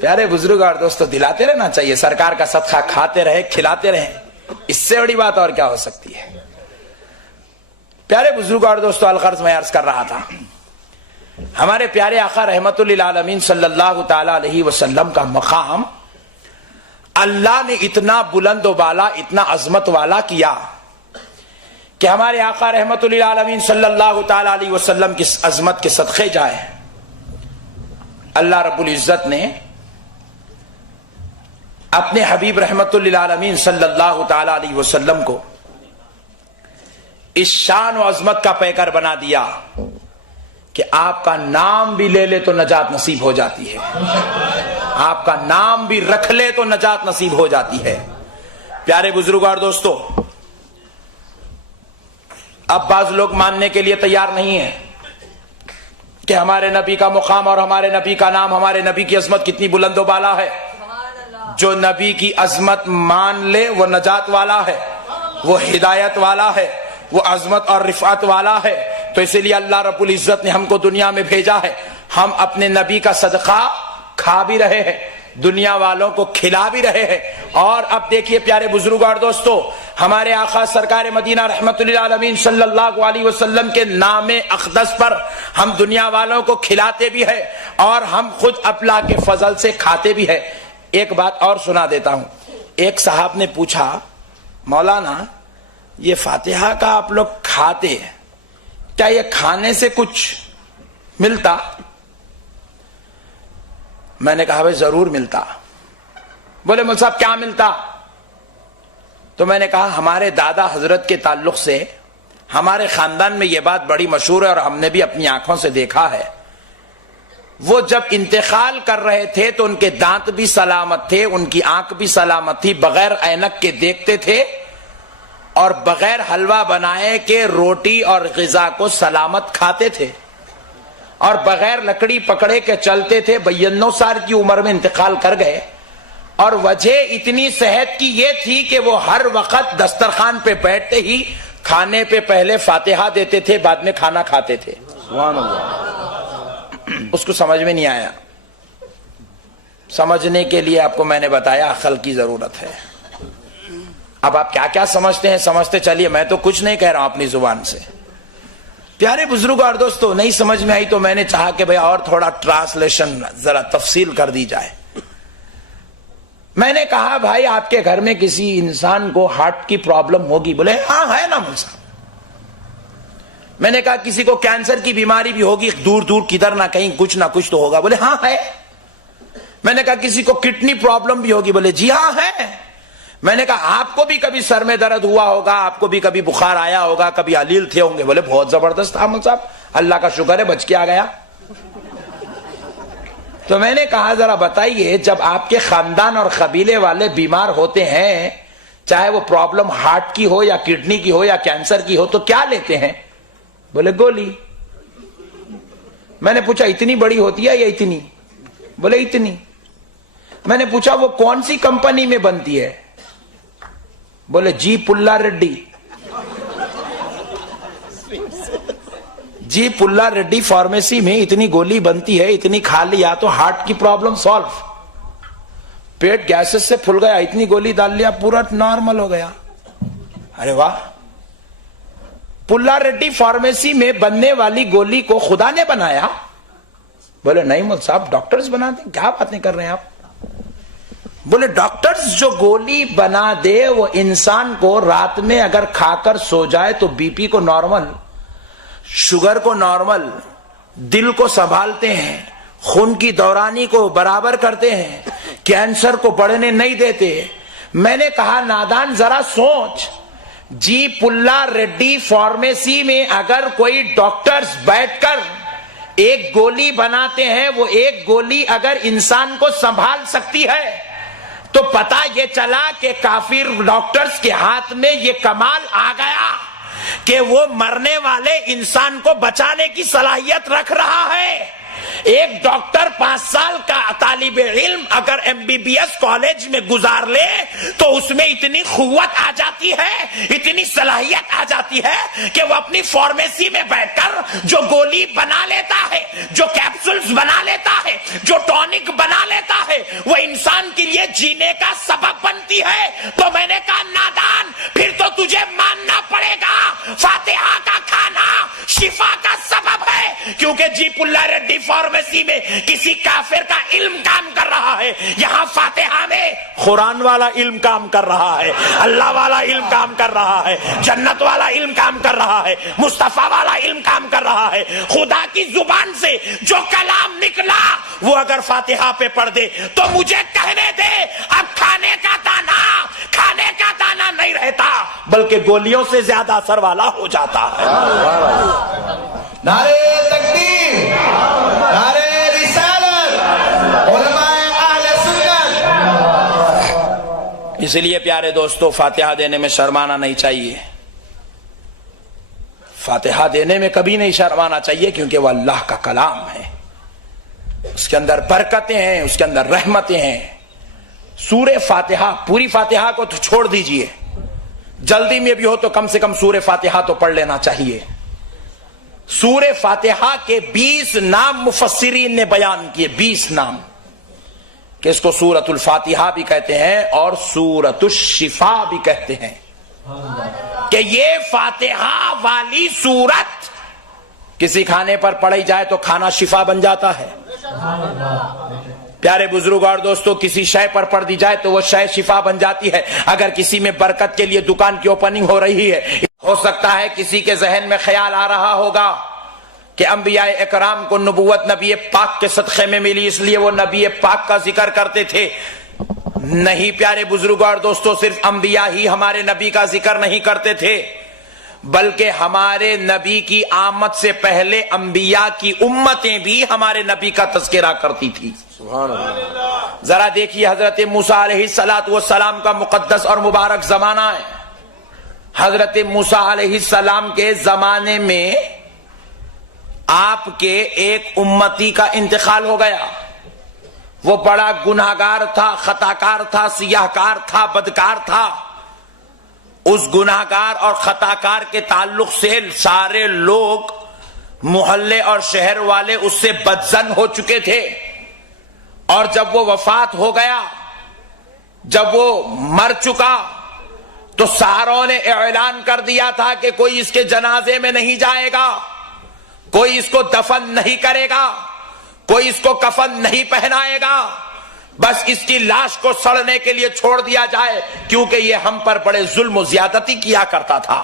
پیارے بزرگ اور دوستو، دلاتے رہنا چاہیے، سرکار کا صدقہ کھاتے رہے، کھلاتے رہے، اس سے بڑی بات اور کیا ہو سکتی ہے؟ پیارے بزرگ اور دوستو، الغرض میں عرض کر رہا تھا، ہمارے پیارے آقا رحمت للعالمین صلی اللہ تعالی علیہ وسلم کا مقام اللہ نے اتنا بلند و بالا، اتنا عظمت والا کیا کہ ہمارے آقا رحمت للعالمین صلی اللہ تعالی علیہ وسلم کی عظمت کے صدقے جائے اللہ رب العزت نے اپنے حبیب رحمت للعالمین صلی اللہ تعالی علیہ وسلم کو اس شان و عظمت کا پیکر بنا دیا کہ آپ کا نام بھی لے لے تو نجات نصیب ہو جاتی ہے، آپ کا نام بھی رکھ لے تو نجات نصیب ہو جاتی ہے۔ پیارے بزرگ اور دوستو، اب بعض لوگ ماننے کے لیے تیار نہیں ہیں کہ ہمارے نبی کا مقام اور ہمارے نبی کا نام، ہمارے نبی کی عظمت کتنی بلند و بالا ہے۔ جو نبی کی عظمت مان لے وہ نجات والا ہے، وہ ہدایت والا ہے، وہ عظمت اور رفعت والا ہے۔ تو اسی لیے اللہ رب العزت نے ہم کو دنیا میں بھیجا ہے، ہم اپنے نبی کا صدقہ کھا بھی رہے ہیں، دنیا والوں کو کھلا بھی رہے ہیں۔ اور اب دیکھیے پیارے بزرگ اور دوستو، ہمارے آقا سرکار مدینہ رحمت للعالمین صلی اللہ علیہ وسلم کے نام اقدس پر ہم دنیا والوں کو کھلاتے بھی ہیں اور ہم خود اللہ کے فضل سے کھاتے بھی ہیں۔ ایک بات اور سنا دیتا ہوں، ایک صاحب نے پوچھا، مولانا یہ فاتحہ کا آپ لوگ کھاتے، کیا یہ کھانے سے کچھ ملتا؟ میں نے کہا بھائی ضرور ملتا۔ بولے مول صاحب کیا ملتا؟ تو میں نے کہا ہمارے دادا حضرت کے تعلق سے ہمارے خاندان میں یہ بات بڑی مشہور ہے اور ہم نے بھی اپنی آنکھوں سے دیکھا ہے، وہ جب انتقال کر رہے تھے تو ان کے دانت بھی سلامت تھے، ان کی آنکھ بھی سلامت تھی، بغیر اینک کے دیکھتے تھے اور بغیر حلوہ بنائے کے روٹی اور غذا کو سلامت کھاتے تھے اور بغیر لکڑی پکڑے کے چلتے تھے۔ 92 سال کی عمر میں انتقال کر گئے اور وجہ اتنی صحت کی یہ تھی کہ وہ ہر وقت دسترخوان پہ بیٹھتے ہی کھانے پہ پہلے فاتحہ دیتے تھے، بعد میں کھانا کھاتے تھے۔ سبحان اللہ۔ اس کو سمجھ میں نہیں آیا، سمجھنے کے لیے آپ کو میں نے بتایا عقل کی ضرورت ہے۔ اب آپ کیا کیا سمجھتے ہیں سمجھتے چلیے، میں تو کچھ نہیں کہہ رہا ہوں اپنی زبان سے۔ پیارے بزرگ اور دوستو، نہیں سمجھ میں آئی تو میں نے چاہا کہ بھئی اور تھوڑا ٹرانسلیشن ذرا تفصیل کر دی جائے۔ میں نے کہا بھائی آپ کے گھر میں کسی انسان کو ہارٹ کی پرابلم ہوگی؟ بولے ہاں ہے نا مول صاحب۔ میں نے کہا کسی کو کینسر کی بیماری بھی ہوگی، دور دور کدھر نہ کہیں کچھ نہ کچھ تو ہوگا؟ بولے ہاں ہے۔ میں نے کہا کسی کو کڈنی پرابلم بھی ہوگی؟ بولے جی ہاں ہے۔ میں نے کہا آپ کو بھی کبھی سر میں درد ہوا ہوگا، آپ کو بھی کبھی بخار آیا ہوگا، کبھی علیل تھے ہوں گے؟ بولے بہت زبردست احمد صاحب، اللہ کا شکر ہے بچ کے آ گیا۔ تو میں نے کہا ذرا بتائیے، جب آپ کے خاندان اور قبیلے والے بیمار ہوتے ہیں، چاہے وہ پرابلم ہارٹ کی ہو یا کڈنی کی ہو یا کینسر کی ہو، تو کیا لیتے ہیں؟ بولے گولی۔ میں نے پوچھا اتنی بڑی ہوتی ہے یا اتنی؟ بولے اتنی۔ میں نے پوچھا وہ کون سی کمپنی میں بنتی ہے؟ بولے جی پلا ریڈی۔ جی پلا ریڈی فارمیسی میں اتنی گولی بنتی ہے، اتنی کھا لیا تو ہارٹ کی پرابلم سالو، پیٹ گیسز سے پھل گیا، اتنی گولی ڈال لیا پورا نارمل ہو گیا۔ ارے واہ، پلا ریڈی فارمیسی میں بننے والی گولی کو خدا نے بنایا؟ بولے نہیں مول صاحب ڈاکٹرز بناتے ہیں۔ کیا باتیں کر رہے ہیں آپ؟ بولے ڈاکٹرز جو گولی بنا دے وہ انسان کو رات میں اگر کھا کر سو جائے تو بی پی کو نارمل، شوگر کو نارمل، دل کو سنبھالتے ہیں، خون کی دورانی کو برابر کرتے ہیں، کینسر کو بڑھنے نہیں دیتے۔ میں نے کہا نادان ذرا سوچ، جی پلا ریڈی فارمیسی میں اگر کوئی ڈاکٹرز بیٹھ کر ایک گولی بناتے ہیں، وہ ایک گولی اگر انسان کو سنبھال سکتی ہے، تو پتا یہ چلا کہ کافر ڈاکٹرز کے ہاتھ میں یہ کمال آ گیا کہ وہ مرنے والے انسان کو بچانے کی صلاحیت رکھ رہا ہے۔ ایک ڈاکٹر 5 سال کا طالب علم اگر MBBS کالج میں گزار لے تو اس میں اتنی قوت آ جاتی ہے، اتنی صلاحیت آ جاتی ہے کہ وہ اپنی فارمیسی میں بیٹھ کر جو گولی بنا لیتا ہے، جو کیپسولز بنا لیتا ہے، جو ٹونک بنا لیتا ہے، وہ انسان کے لیے جینے کا سبب بنتی ہے۔ تو میں نے کہا نادان، پھر تو تجھے ماننا پڑے گا فاتحہ کا کھانا شفا کا سبب ہے، کیونکہ جی پلا ریڈی فارمیسی میں کسی کافر کا علم کام کر رہا ہے، یہاں فاتحہ میں قرآن والا علم کام کر رہا ہے، اللہ والا علم کام کر رہا ہے، جنت والا علم کام کر رہا ہے، مصطفیٰ والا علم کام کر رہا ہے۔ خدا کی زبان سے جو کلام نکلا وہ اگر فاتحہ پہ پڑھ دے تو مجھے کہنے دے اب کھانے کا دانا نہیں رہتا، بلکہ گولیوں سے زیادہ اثر والا ہو جاتا ہے۔ نعرے تکبیر، نعرے رسالت، علماء اہل سنت۔ اس لیے پیارے دوستو فاتحہ دینے میں شرمانا نہیں چاہیے، فاتحہ دینے میں کبھی نہیں شرمانا چاہیے، کیونکہ وہ اللہ کا کلام ہے، اس کے اندر برکتیں ہیں، اس کے اندر رحمتیں ہیں۔ سورہ فاتحہ، پوری فاتحہ کو تو چھوڑ دیجئے، جلدی میں بھی ہو تو کم سے کم سورہ فاتحہ تو پڑھ لینا چاہیے۔ سورہ فاتحہ کے 20 نام مفسرین نے بیان کیے، 20 نام، کہ اس کو سورۃ الفاتحہ بھی کہتے ہیں اور سورۃ الشفا بھی کہتے ہیں، کہ یہ فاتحہ والی سورت کسی کھانے پر پڑھی جائے تو کھانا شفا بن جاتا ہے۔ پیارے بزرگ اور دوستو، کسی شے پر پڑھ دی جائے تو وہ شے شفا بن جاتی ہے۔ اگر کسی میں برکت کے لیے دکان کی اوپننگ ہو رہی ہے، ہو سکتا ہے کسی کے ذہن میں خیال آ رہا ہوگا کہ انبیاء اکرام کو نبوت نبی پاک کے صدقے میں ملی، اس لیے وہ نبی پاک کا ذکر کرتے تھے۔ نہیں پیارے بزرگ اور دوستو، صرف انبیاء ہی ہمارے نبی کا ذکر نہیں کرتے تھے، بلکہ ہمارے نبی کی آمد سے پہلے انبیاء کی امتیں بھی ہمارے نبی کا تذکرہ کرتی تھی۔ سبحان اللہ۔ ذرا دیکھیے حضرت موسیٰ علیہ السلام کا مقدس اور مبارک زمانہ ہے۔ حضرت موسیٰ علیہ السلام کے زمانے میں آپ کے ایک امتی کا انتقال ہو گیا، وہ بڑا گناہگار تھا، خطاکار تھا، سیاہکار تھا، بدکار تھا۔ اس گناہگار اور خطاکار کے تعلق سے سارے لوگ محلے اور شہر والے اس سے بدظن ہو چکے تھے، اور جب وہ وفات ہو گیا، جب وہ مر چکا، تو ساروں نے اعلان کر دیا تھا کہ کوئی اس کے جنازے میں نہیں جائے گا، کوئی اس کو دفن نہیں کرے گا، کوئی اس کو کفن نہیں پہنائے گا، بس اس کی لاش کو سڑنے کے لیے چھوڑ دیا جائے، کیونکہ یہ ہم پر بڑے ظلم و زیادتی کیا کرتا تھا،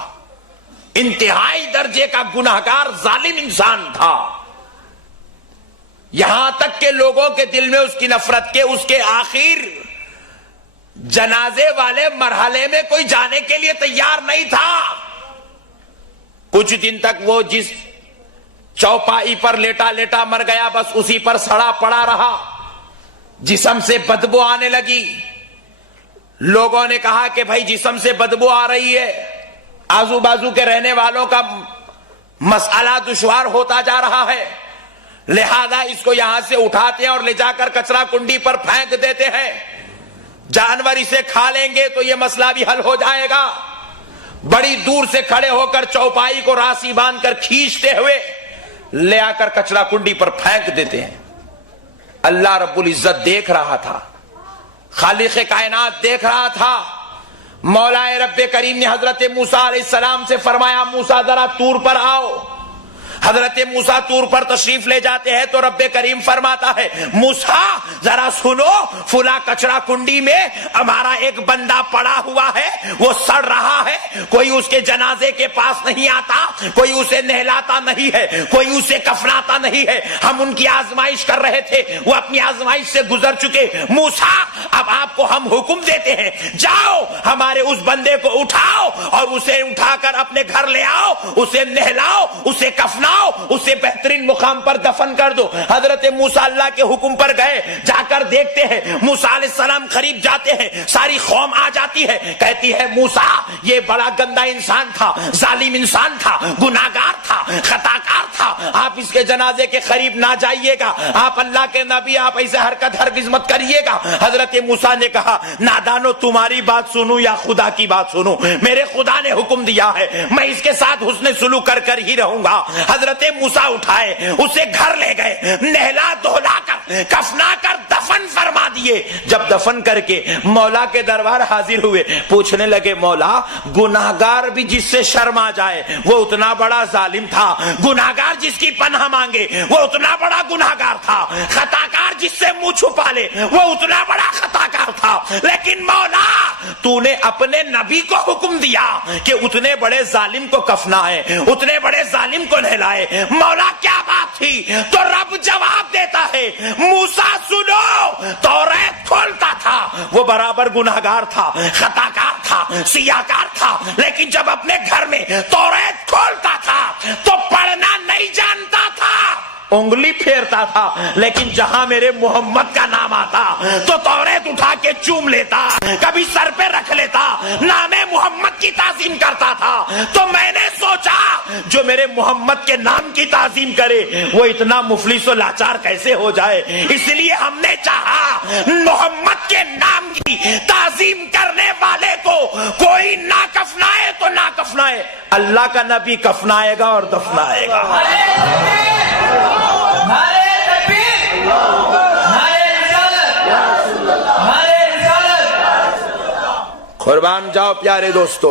انتہائی درجے کا گناہگار ظالم انسان تھا۔ یہاں تک کہ لوگوں کے دل میں اس کی نفرت کے اس کے آخر جنازے والے مرحلے میں کوئی جانے کے لیے تیار نہیں تھا. کچھ دن تک وہ جس چوپائی پر لیٹا لیٹا مر گیا بس اسی پر سڑا پڑا رہا. جسم سے بدبو آنے لگی. لوگوں نے کہا کہ بھائی جسم سے بدبو آ رہی ہے, آزو بازو کے رہنے والوں کا مسئلہ دشوار ہوتا جا رہا ہے, لہذا اس کو یہاں سے اٹھاتے ہیں اور لے جا کر کچرا کنڈی پر پھینک دیتے ہیں. جانور اسے کھا لیں گے تو یہ مسئلہ بھی حل ہو جائے گا. بڑی دور سے کھڑے ہو کر چوپائی کو راسی باندھ کر کھینچتے ہوئے لے آ کر کچرا کنڈی پر پھینک دیتے ہیں. اللہ رب العزت دیکھ رہا تھا, خالق کائنات دیکھ رہا تھا. مولا رب کریم نے حضرت موسیٰ علیہ السلام سے فرمایا موسیٰ ذرا طور پر آؤ. حضرت موسیٰ طور پر تشریف لے جاتے ہیں تو رب کریم فرماتا ہے موسیٰ ذرا سنو, فلاں کچرا کنڈی میں ہمارا ایک بندہ پڑا ہوا ہے, وہ سڑ رہا ہے, کوئی اس کے جنازے کے پاس نہیں آتا, کوئی اسے نہلاتا نہیں ہے, کوئی اسے کفناتا نہیں ہے. ہم ان کی آزمائش کر رہے تھے, وہ اپنی آزمائش سے گزر چکے. موسیٰ اب آپ کو ہم حکم دیتے ہیں جاؤ ہمارے اس بندے کو اٹھاؤ اور اسے اٹھا کر اپنے گھر لے آؤ, اسے نہلاؤ, اسے کفناؤ, اسے بہترین مقام پر دفن کر دو. حضرت موسیٰ اللہ کے حکم پر گئے, جا کر دیکھتے ہیں موسیٰ علیہ السلام قریب جاتے ہیں, ساری قوم آ جاتی ہے, کہتی ہے موسیٰ یہ بڑا گندا انسان تھا, ظالم انسان تھا, گناہگار تھا, خطاکار تھا, آپ اس کے جنازے کے قریب نہ جائیے گا, آپ اللہ کے نبی, آپ ایسے حرکت ہرگز مت کریے گا. حضرت موسیٰ نے کہا نادانو تمہاری بات سنوں یا خدا کی بات سنوں, میرے خدا نے حکم دیا ہے میں اس کے ساتھ حسن سلوک کر ہی رہوں گا. حضرت موسیٰ اٹھائے, اسے گھر لے گئے, نہلا دھلا کر کفنا کر دفن فرما دیے. جب دفن کر کے مولا کے دربار حاضر ہوئے, پوچھنے لگے مولا گناہگار بھی جس سے شرم آ جائے وہ اتنا بڑا ظالم تھا, گناہگار جس کی پناہ مانگے وہ اتنا بڑا گناہگار تھا, خطاکار جس سے منہ چھپا لے وہ اتنا بڑا خطاکار تھا, لیکن مولا تو نے اپنے نبی کو حکم دیا کہ اتنے بڑے ظالم کو کفنائے, اتنے بڑے ظالم کو نہلائے. مولا کیا بات تھی؟ تو رب جواب دیتا ہے موسیٰ سنو, توریت کھولتا تھا, وہ برابر گناہگار تھا, خطاکار تھا, سیاکار تھا, لیکن جب اپنے گھر میں توریت کھولتا تھا تو پڑھنا نہیں جانتا تھا, انگلی پھیرتا تھا, لیکن جہاں میرے محمد کا نام آتا تو توریت اٹھا کے چوم لیتا, کبھی سر پہ رکھ لیتا, نام محمد کی تعظیم کرتا تھا. تو میں نے سوچا جو میرے محمد کے نام کی تعظیم کرے وہ اتنا مفلس و لاچار کیسے ہو جائے, اس لیے ہم نے چاہا محمد کے نام کی تعظیم کرنے والے کو کوئی نہ کفنائے تو نہ کفنائے, اللہ کا نبی کفنائے گا اور دفنائے گا. قربان جاؤ پیارے دوستو,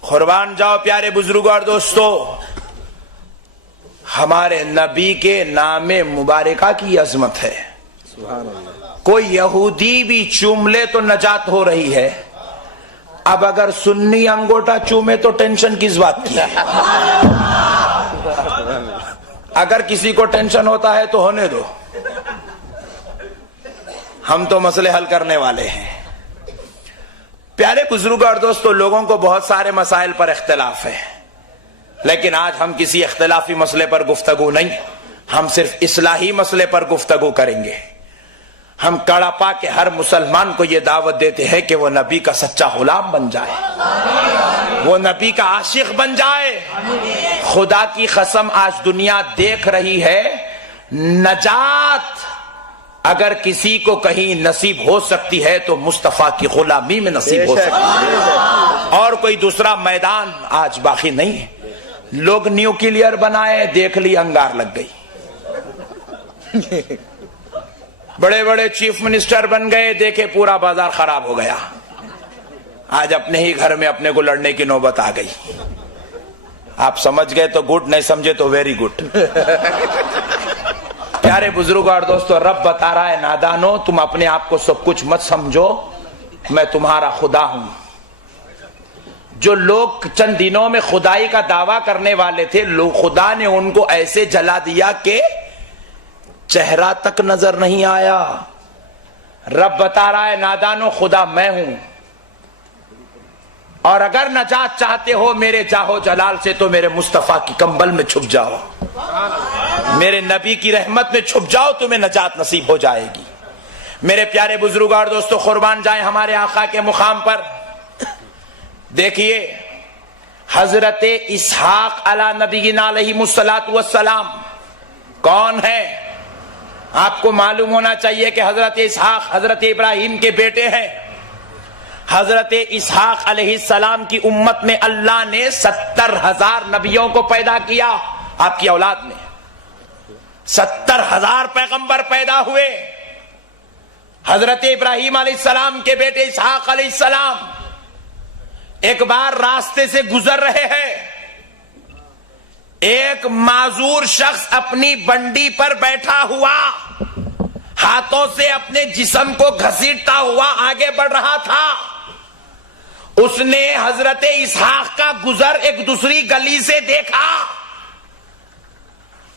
قربان جاؤ پیارے بزرگوں اور دوستو, ہمارے نبی کے نام مبارکہ کی عظمت ہے. کوئی یہودی بھی چوم لے تو نجات ہو رہی ہے, اب اگر سنی انگوٹا چومے تو ٹینشن کس بات کی ہے؟ اگر کسی کو ٹینشن ہوتا ہے تو ہونے دو, ہم تو مسئلے حل کرنے والے ہیں. پیارے بزرگوں اور دوستو, لوگوں کو بہت سارے مسائل پر اختلاف ہے, لیکن آج ہم کسی اختلافی مسئلے پر گفتگو نہیں, ہم صرف اصلاحی مسئلے پر گفتگو کریں گے. ہم کڑاپا کے ہر مسلمان کو یہ دعوت دیتے ہیں کہ وہ نبی کا سچا غلام بن جائے, وہ نبی کا عاشق بن جائے. خدا کی قسم آج دنیا دیکھ رہی ہے, نجات اگر کسی کو کہیں نصیب ہو سکتی ہے تو مصطفیٰ کی غلامی میں نصیب ہو سکتی ہے, اور کوئی دوسرا میدان آج باقی نہیں ہے. لوگ نیوکلیئر بنائے, دیکھ لی انگار لگ گئی. بڑے بڑے چیف منسٹر بن گئے, دیکھے پورا بازار خراب ہو گیا. آج اپنے ہی گھر میں اپنے کو لڑنے کی نوبت آ گئی. آپ سمجھ گئے تو گڈ, نہیں سمجھے تو ویری گڈ. پیارے بزرگوں اور دوستو, رب بتا رہا ہے نادانو تم اپنے آپ کو سب کچھ مت سمجھو, میں تمہارا خدا ہوں. جو لوگ چند دنوں میں خدائی کا دعویٰ کرنے والے تھے, خدا نے ان کو ایسے جلا دیا کہ چہرہ تک نظر نہیں آیا. رب بتا رہا ہے نادانو خدا میں ہوں, اور اگر نجات چاہتے ہو میرے جاہو جلال سے تو میرے مصطفیٰ کی کمبل میں چھپ جاؤ, میرے نبی کی رحمت میں چھپ جاؤ, تمہیں نجات نصیب ہو جائے گی. میرے پیارے بزرگ اور دوستو, قربان جائیں ہمارے آقا کے مقام پر. دیکھیے حضرت اسحاق علی نبینا علیہ السلام کون ہے؟ آپ کو معلوم ہونا چاہیے کہ حضرت اسحاق حضرت ابراہیم کے بیٹے ہیں. حضرت اسحاق علیہ السلام کی امت میں اللہ نے 70,000 نبیوں کو پیدا کیا. آپ کی اولاد میں 70,000 پیغمبر پیدا ہوئے. حضرت ابراہیم علیہ السلام کے بیٹے اسحاق علیہ السلام ایک بار راستے سے گزر رہے ہیں. ایک معذور شخص اپنی بنڈی پر بیٹھا ہوا ہاتھوں سے اپنے جسم کو گھسیٹتا ہوا آگے بڑھ رہا تھا. اس نے حضرت اسحاق کا گزر ایک دوسری گلی سے دیکھا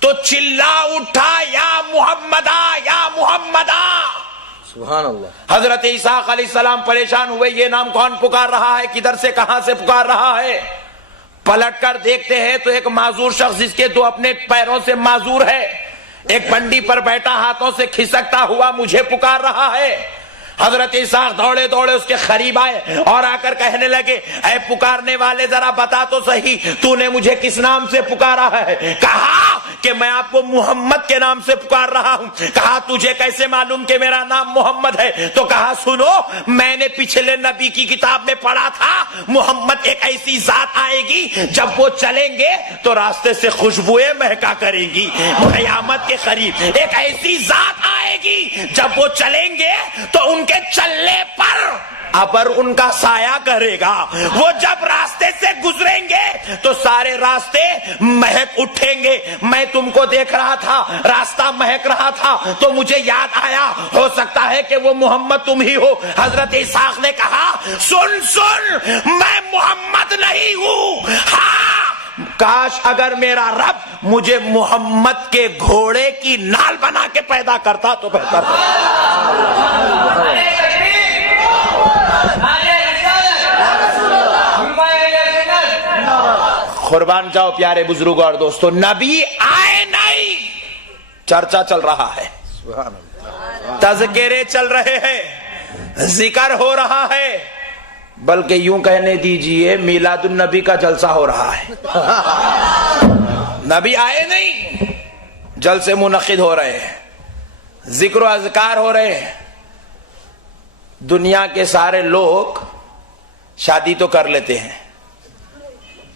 تو چلا اٹھا, یا محمدہ یا محمدہ. سبحان اللہ. حضرت اسحاق علیہ السلام پریشان ہوئے, یہ نام کون پکار رہا ہے, کدھر سے کہاں سے پکار رہا ہے. پلٹ کر دیکھتے ہیں تو ایک معذور شخص جس کے 2 اپنے پیروں سے معذور ہے, ایک بنڈی پر بیٹھا ہاتھوں سے کھسکتا ہوا مجھے پکار رہا ہے. حضرت اسحاق دوڑے دوڑے اس کے قریب آئے اور آ کر کہنے لگے, اے پکارنے والے ذرا بتا تو صحیح تو نے مجھے کس نام سے پکارا ہے؟ کہا کہ میں آپ کو محمد کے نام سے پکار رہا ہوں. کہا تجھے کیسے معلوم کہ میرا نام محمد ہے؟ تو کہا سنو, میں نے پچھلے نبی کی کتاب میں پڑھا تھا محمد ایک ایسی ذات آئے گی جب وہ چلیں گے تو راستے سے خوشبوئیں مہکا کریں گی. قیامت کے قریب ایک ایسی ذات آئے گی جب وہ چلیں گے تو ان کے چلنے پر ابر ان کا سایہ کرے گا. وہ جب راستے سے گزریں گے تو سارے راستے مہک اٹھیں گے. میں تم کو دیکھ رہا تھا, راستہ مہک رہا تھا تو مجھے یاد آیا, ہو سکتا ہے کہ وہ محمد تم ہی ہو. حضرت اسحاق نے کہا سن سن, میں محمد نہیں ہوں. ہاں, کاش اگر میرا رب مجھے محمد کے گھوڑے کی نال بنا کے پیدا کرتا تو بہتر ہوتا. قربان جاؤ پیارے بزرگ اور دوستو, نبی آئے نہیں, چرچا چل رہا ہے, تذکرے چل رہے ہیں, ذکر ہو رہا ہے, بلکہ یوں کہنے دیجئے میلاد النبی کا جلسہ ہو رہا ہے. نبی آئے نہیں, جلسے منعقد ہو رہے ہیں, ذکر و اذکار ہو رہے ہیں. دنیا کے سارے لوگ شادی تو کر لیتے ہیں,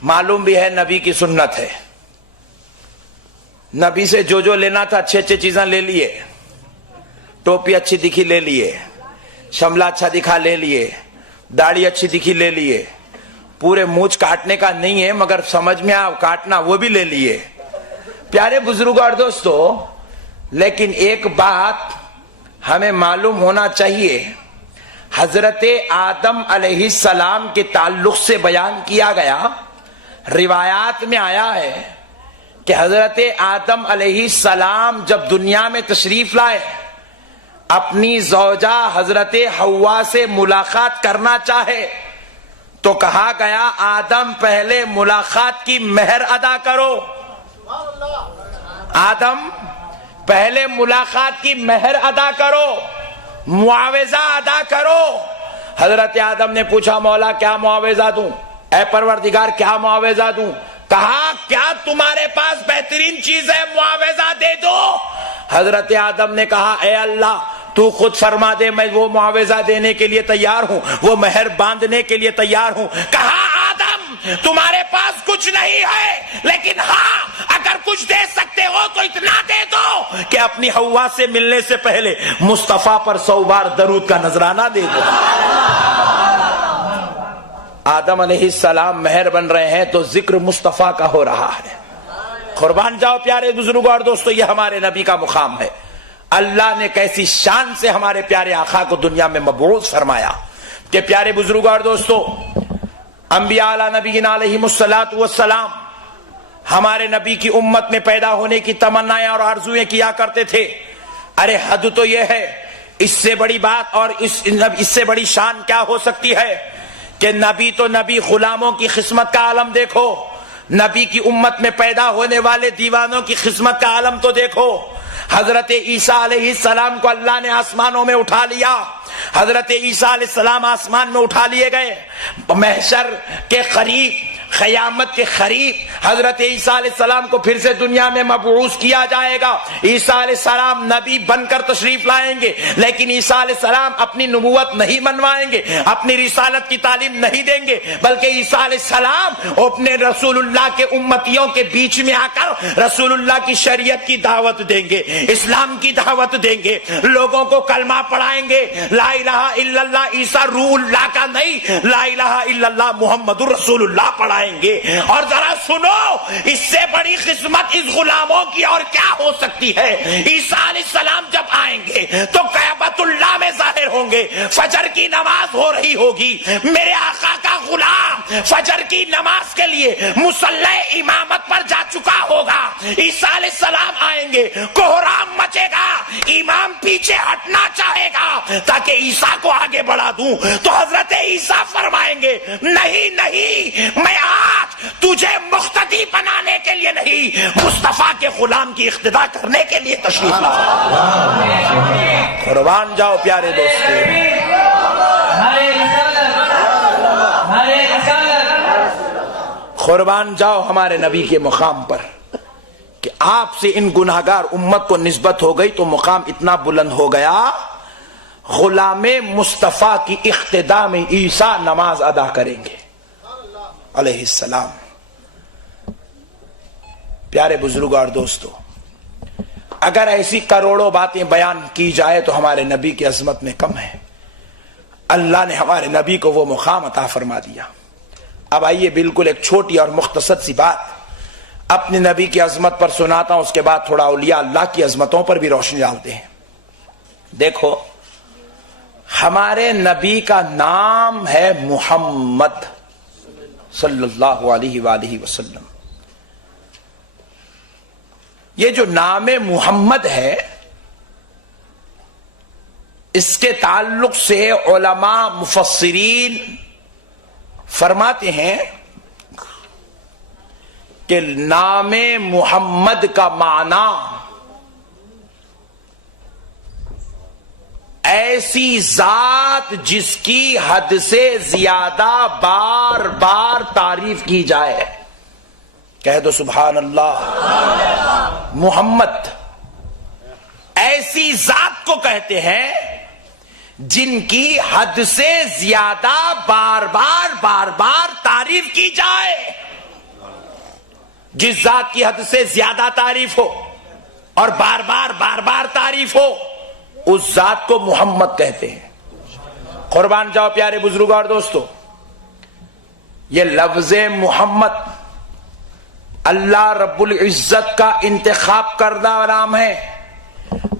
معلوم بھی ہے نبی کی سنت ہے, نبی سے جو لینا تھا اچھے اچھے چیزیں لے لیے, ٹوپی اچھی دکھی لے لیے, شملہ اچھا دکھا لے لیے, داڑھی اچھی دکھی لے لیے, پورے مونچھ کاٹنے کا نہیں ہے مگر سمجھ میں کاٹنا وہ بھی لے لیے. پیارے بزرگ اور دوستو, لیکن ایک بات ہمیں معلوم ہونا چاہیے, حضرت آدم علیہ السلام کے تعلق سے بیان کیا گیا, روایات میں آیا ہے کہ حضرت آدم علیہ السلام جب دنیا میں تشریف لائے, اپنی زوجہ حضرت حوا سے ملاقات کرنا چاہے تو کہا گیا آدم پہلے ملاقات کی مہر ادا کرو. آدم پہلے ملاقات کی مہر ادا کرو, معاوضہ ادا کرو. حضرت آدم نے پوچھا مولا کیا معاوضہ دوں, اے پروردگار کیا معاوضہ دوں؟ کہا کیا تمہارے پاس بہترین چیز ہے, معاوضہ دے دو. حضرت آدم نے کہا اے اللہ تو خود فرما دے, میں وہ معاوضہ دینے کے لیے تیار ہوں, وہ مہر باندھنے کے لیے تیار ہوں. کہا آدم تمہارے پاس کچھ نہیں ہے, لیکن ہاں اگر کچھ دے سکتے ہو تو اتنا دے دو کہ اپنی حوا سے ملنے سے پہلے مصطفیٰ پر 100 بار درود کا نذرانہ دے دو. آدم علیہ السلام مہر بن رہے ہیں تو ذکر مصطفیٰ کا ہو رہا ہے. قربان جاؤ پیارے بزرگوں اور دوستو, یہ ہمارے نبی کا مقام ہے. اللہ نے کیسی شان سے ہمارے پیارے آقا کو دنیا میں مبعوث فرمایا کہ پیارے بزرگوں اور دوستو, انبیاء علی نبینا علیہم السلام ہمارے نبی کی امت میں پیدا ہونے کی تمنائیں اور آرزویں کیا کرتے تھے. ارے حد تو یہ ہے، اس سے بڑی بات اور اس سے بڑی شان کیا ہو سکتی ہے کہ نبی تو نبی، غلاموں کی قسمت کا عالم دیکھو، نبی کی امت میں پیدا ہونے والے دیوانوں کی قسمت کا عالم تو دیکھو۔ حضرت عیسیٰ علیہ السلام کو اللہ نے آسمانوں میں اٹھا لیا، حضرت عیسیٰ علیہ السلام آسمان میں اٹھا لیے گئے، محشر کے قریب، قیامت کے قریب حضرت عیسیٰ علیہ السلام کو پھر سے دنیا میں مبعوث کیا جائے گا۔ عیسیٰ علیہ السلام نبی بن کر تشریف لائیں گے، لیکن عیسیٰ علیہ السلام اپنی نبوت نہیں منوائیں گے، اپنی رسالت کی تعلیم نہیں دیں گے، بلکہ عیسیٰ علیہ السلام اپنے رسول اللہ کے امتیوں کے بیچ میں آ کر رسول اللہ کی شریعت کی دعوت دیں گے، اسلام کی دعوت دیں گے، لوگوں کو کلمہ پڑھائیں گے، لا الہ الا اللہ عیسیٰ روح اللہ کا نہیں، لا الہ الا اللہ محمد رسول اللہ پڑھائیں گے۔ اور ذرا سنو، اس سے بڑی قسمت اس غلاموں کی اور کیا ہو سکتی ہے؟ عیسیٰ علیہ السلام جب آئیں گے تو کعبۃ اللہ میں ظاہر ہوں گے، فجر کی نماز ہو رہی ہوگی، میرے آقا کا غلام فجر کی نماز کے لیے مصلی امامت پر جا چکا ہوگا، عیسیٰ علیہ السلام آئیں گے، کوہرام مچے گا، امام پیچھے ہٹنا چاہے گا تاکہ عیسیٰ کو آگے بڑھا دوں، تو حضرت عیسیٰ فرمائیں گے نہیں نہیں، میں آج تجھے مقتدی بنانے کے لیے نہیں، مصطفیٰ کے غلام کی اقتداء کرنے کے لیے تشریف لایا۔ قربان جاؤ پیارے دوستو، قربان جاؤ ہمارے نبی کے مقام پر کہ آپ سے ان گناہگار امت کو نسبت ہو گئی تو مقام اتنا بلند ہو گیا، غلام مصطفیٰ کی اقتداء میں عیسیٰ نماز ادا کریں گے علیہ السلام۔ پیارے بزرگ اور دوستو، اگر ایسی کروڑوں باتیں بیان کی جائے تو ہمارے نبی کی عظمت میں کم ہے۔ اللہ نے ہمارے نبی کو وہ مقام عطا فرما دیا۔ اب آئیے بالکل ایک چھوٹی اور مختصر سی بات اپنے نبی کی عظمت پر سناتا ہوں، اس کے بعد تھوڑا اولیاء اللہ کی عظمتوں پر بھی روشنی ڈالتے ہیں۔ دیکھو، ہمارے نبی کا نام ہے محمد صلی اللہ علیہ وآلہ وسلم۔ یہ جو نام محمد ہے، اس کے تعلق سے علماء مفسرین فرماتے ہیں کہ نام محمد کا معنی ایسی ذات جس کی حد سے زیادہ بار بار تعریف کی جائے۔ کہہ دو سبحان اللہ۔ محمد ایسی ذات کو کہتے ہیں جن کی حد سے زیادہ بار بار تعریف کی جائے۔ جس ذات کی حد سے زیادہ تعریف ہو اور بار بار تعریف ہو، اس ذات کو محمد کہتے ہیں۔ قربان جاؤ پیارے بزرگ اور دوستو، یہ لفظ محمد اللہ رب العزت کا انتخاب کردہ نام ہے۔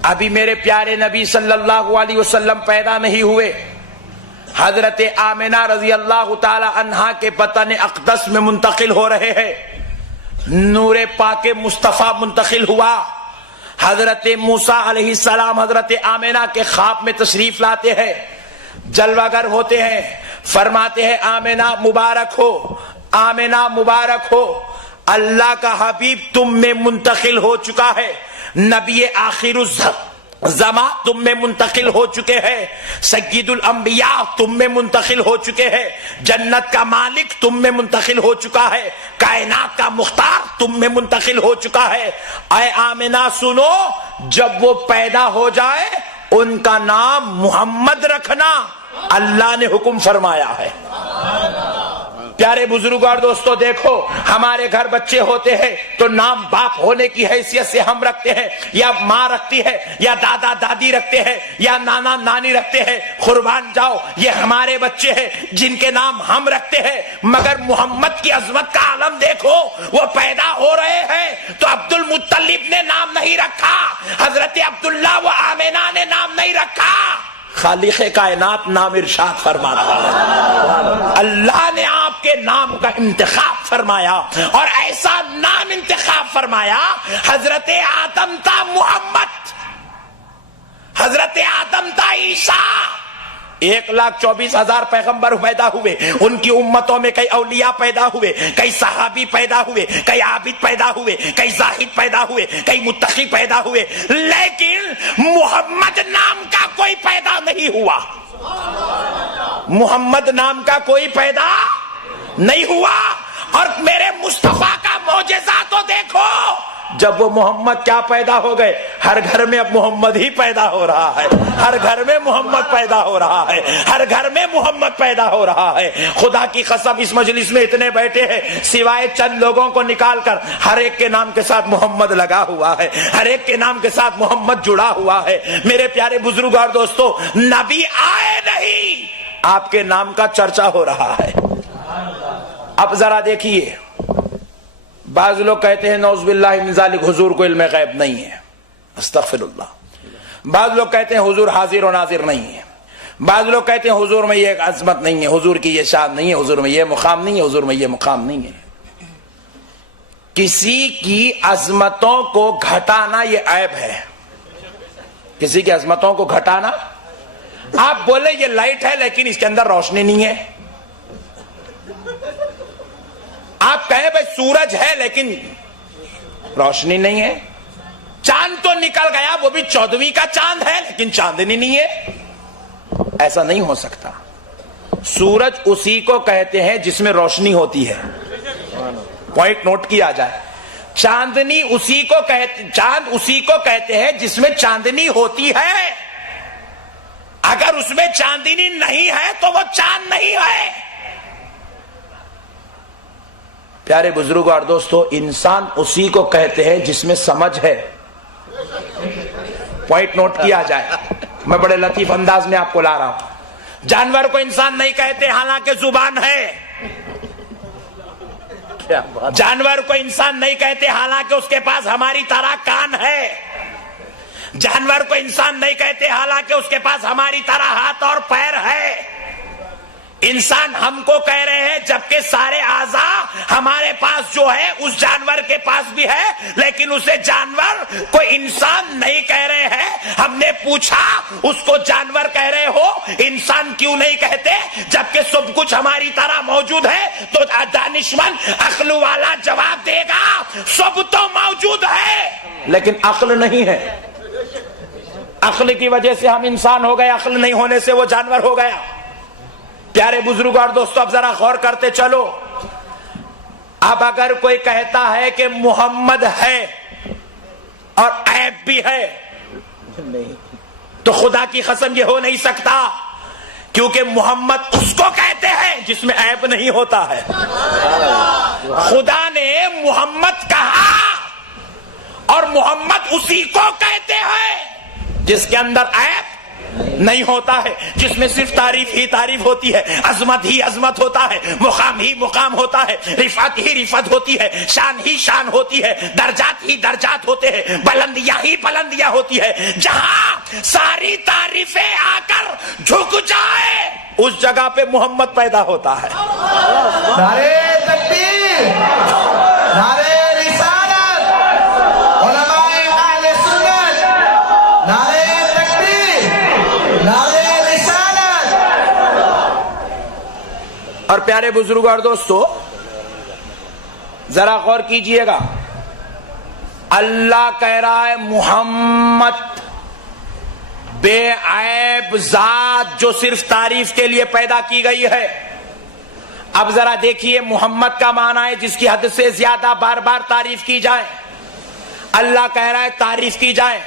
ابھی میرے پیارے نبی صلی اللہ علیہ وسلم پیدا نہیں ہوئے، حضرت آمنہ رضی اللہ تعالی عنہا کے بطن اقدس میں منتقل ہو رہے ہیں، نور پاک مصطفیٰ منتقل ہوا، حضرت موسیٰ علیہ السلام حضرت آمنہ کے خواب میں تشریف لاتے ہیں، جلوہ گر ہوتے ہیں، فرماتے ہیں آمنہ مبارک ہو، آمنہ مبارک ہو، اللہ کا حبیب تم میں منتقل ہو چکا ہے، نبی آخر الزمان تم میں منتقل ہو چکے ہیں، سید الانبیاء تم میں منتقل ہو چکے ہیں، جنت کا مالک تم میں منتقل ہو چکا ہے، کائنات کا مختار تم میں منتقل ہو چکا ہے۔ اے آمنہ سنو، جب وہ پیدا ہو جائے ان کا نام محمد رکھنا، اللہ نے حکم فرمایا ہے۔ پیارے بزرگ اور دوستو دیکھو، ہمارے گھر بچے ہوتے ہیں تو نام باپ ہونے کی حیثیت سے ہم رکھتے ہیں، یا ماں رکھتی ہے، یا دادا دادی رکھتے ہیں، یا نانا نانی رکھتے ہیں۔ قربان جاؤ، یہ ہمارے بچے ہیں جن کے نام ہم رکھتے ہیں، مگر محمد کی عظمت کا عالم دیکھو، وہ پیدا ہو رہے ہیں تو عبد المطلب نے نام نہیں رکھا، حضرت عبداللہ و آمنہ نے نام نہیں رکھا، خالق کائنات نام ارشاد فرماتا ہے۔ اللہ نے آپ کے نام کا انتخاب فرمایا، اور ایسا نام انتخاب فرمایا، حضرت آدم تھا محمد، ہمیشہ 1,24,000 پیغمبر پیدا ہوئے، ان کی امتوں میں کئی اولیاء پیدا ہوئے، کئی صحابی پیدا ہوئے، کئی عابد پیدا ہوئے، کئی زاہد پیدا ہوئے، کئی متقی پیدا ہوئے، لیکن محمد نام کا کوئی پیدا نہیں ہوا۔ محمد نام کا کوئی پیدا نہیں ہوا۔ اور میرے مصطفیٰ کا معجزہ تو دیکھو، جب وہ محمد کیا پیدا ہو گئے، ہر گھر میں اب محمد ہی پیدا ہو رہا ہے، ہر گھر میں محمد پیدا ہو رہا ہے، ہر گھر میں محمد پیدا ہو رہا ہے۔ خدا کی قسم اس مجلس میں اتنے بیٹھے ہیں، سوائے چند لوگوں کو نکال کر ہر ایک کے نام کے ساتھ محمد لگا ہوا ہے، ہر ایک کے نام کے ساتھ محمد جڑا ہوا ہے۔ میرے پیارے بزرگ اور دوستو، نبی آئے نہیں، آپ کے نام کا چرچا ہو رہا ہے۔ اب ذرا دیکھیے، بعض لوگ کہتے ہیں نعوذ باللہ من ذالک حضور کو علم غیب نہیں ہے، استغفر اللہ۔ بعض لوگ کہتے ہیں حضور حاضر و ناظر نہیں ہے، بعض لوگ کہتے ہیں حضور میں یہ عظمت نہیں ہے، حضور کی یہ شان نہیں ہے، حضور میں یہ مقام نہیں ہے، حضور میں یہ مقام نہیں ہے۔ کسی کی عظمتوں کو گھٹانا یہ عیب ہے، کسی کی عظمتوں کو گھٹانا۔ آپ بولے یہ لائٹ ہے لیکن اس کے اندر روشنی نہیں ہے، آپ کہیں بھائی سورج ہے لیکن روشنی نہیں ہے، چاند تو نکل گیا وہ بھی 14ویں کا چاند ہے لیکن چاندنی نہیں ہے، ایسا نہیں ہو سکتا۔ سورج اسی کو کہتے ہیں جس میں روشنی ہوتی ہے، پوائنٹ نوٹ کیا جائے۔ چاندنی اسی کو چاند اسی کو کہتے ہیں جس میں چاندنی ہوتی ہے، اگر اس میں چاندنی نہیں ہے تو وہ چاند نہیں ہے۔ پیارے بزرگوں اور دوستو، انسان اسی کو کہتے ہیں جس میں سمجھ ہے، پوائنٹ نوٹ کیا جائے، میں بڑے لطیف انداز میں آپ کو لا رہا ہوں۔ جانور کو انسان نہیں کہتے حالانکہ زبان ہے، جانور کو انسان نہیں کہتے حالانکہ اس کے پاس ہماری طرح کان ہے، جانور کو انسان نہیں کہتے حالانکہ اس کے پاس ہماری طرح ہاتھ اور پیر ہے۔ انسان ہم کو کہہ رہے ہیں جبکہ سارے اعضاء ہمارے پاس جو ہے اس جانور کے پاس بھی ہے، لیکن اسے جانور کو انسان نہیں کہہ رہے ہیں۔ ہم نے پوچھا اس کو جانور کہہ رہے ہو، انسان کیوں نہیں کہتے جبکہ سب کچھ ہماری طرح موجود ہے؟ تو دانشمند عقل والا جواب دے گا سب تو موجود ہے لیکن عقل نہیں ہے۔ عقل کی وجہ سے ہم انسان ہو گئے، عقل نہیں ہونے سے وہ جانور ہو گیا۔ پیارے بزرگ اور دوستو، اب ذرا غور کرتے چلو۔ اب اگر کوئی کہتا ہے کہ محمد ہے اور عیب بھی ہے تو خدا کی قسم یہ ہو نہیں سکتا، کیونکہ محمد اس کو کہتے ہیں جس میں عیب نہیں ہوتا ہے۔ خدا نے محمد کہا اور محمد اسی کو کہتے ہیں جس کے اندر عیب نہیں ہوتا ہے، جس میں صرف تعریف ہی تعریف ہوتی ہے، عظمت ہی عظمت ہوتا ہے، مقام ہی مقام ہوتا ہے، رفعت ہی رفعت ہوتی ہے، شان ہی شان ہوتی ہے، درجات ہی درجات ہوتے ہیں، بلندیاں ہی بلندیاں ہوتی ہے۔ جہاں ساری تعریفیں آ کر جھک جائے اس جگہ پہ محمد پیدا ہوتا ہے۔ نعرے تکبیر، نعرے رسالت، علماء اہل سنت، نعرے تکبیر، نعرے رسالت۔ اور پیارے بزرگ اور دوستو، ذرا غور کیجئے گا، اللہ کہہ رہا ہے محمد بے عیب ذات جو صرف تعریف کے لیے پیدا کی گئی ہے۔ اب ذرا دیکھیے، محمد کا معنی ہے جس کی حد سے زیادہ بار بار تعریف کی جائے۔ اللہ کہہ رہا ہے تعریف کی جائے۔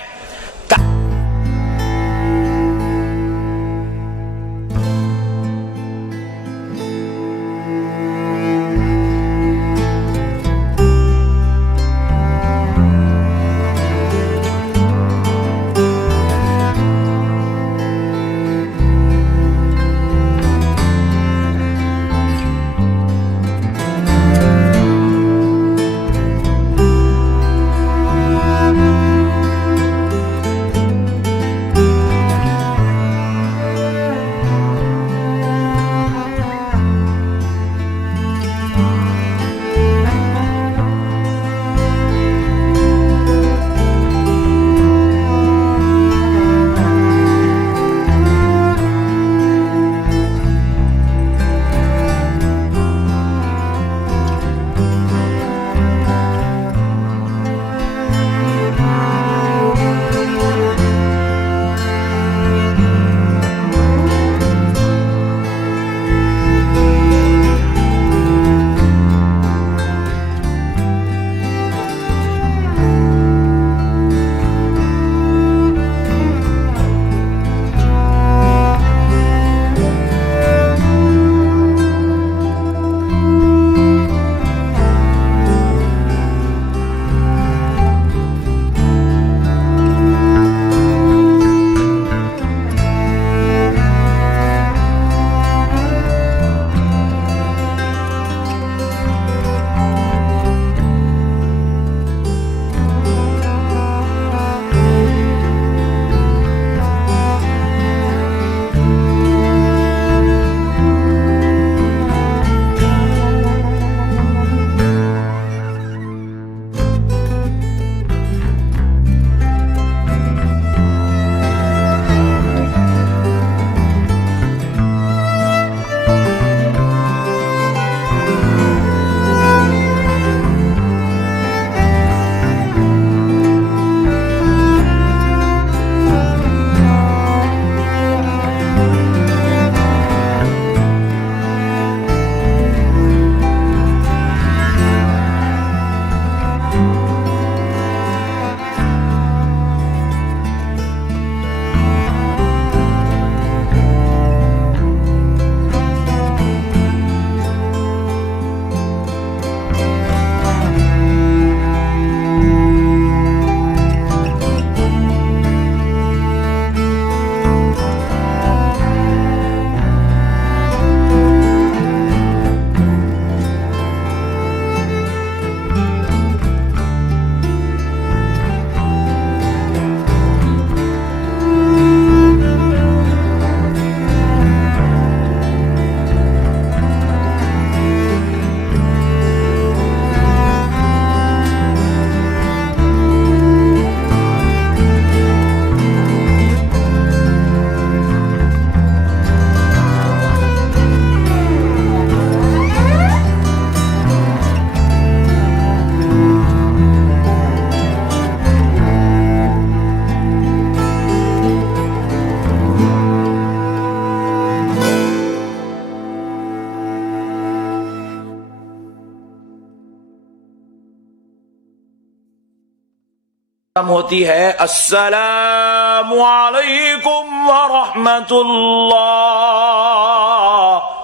ہوتی ہے السلام علیکم ورحمۃ اللہ،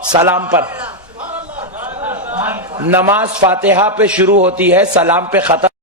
سلام پر. نماز فاتحہ پہ شروع ہوتی ہے، سلام پہ ختم.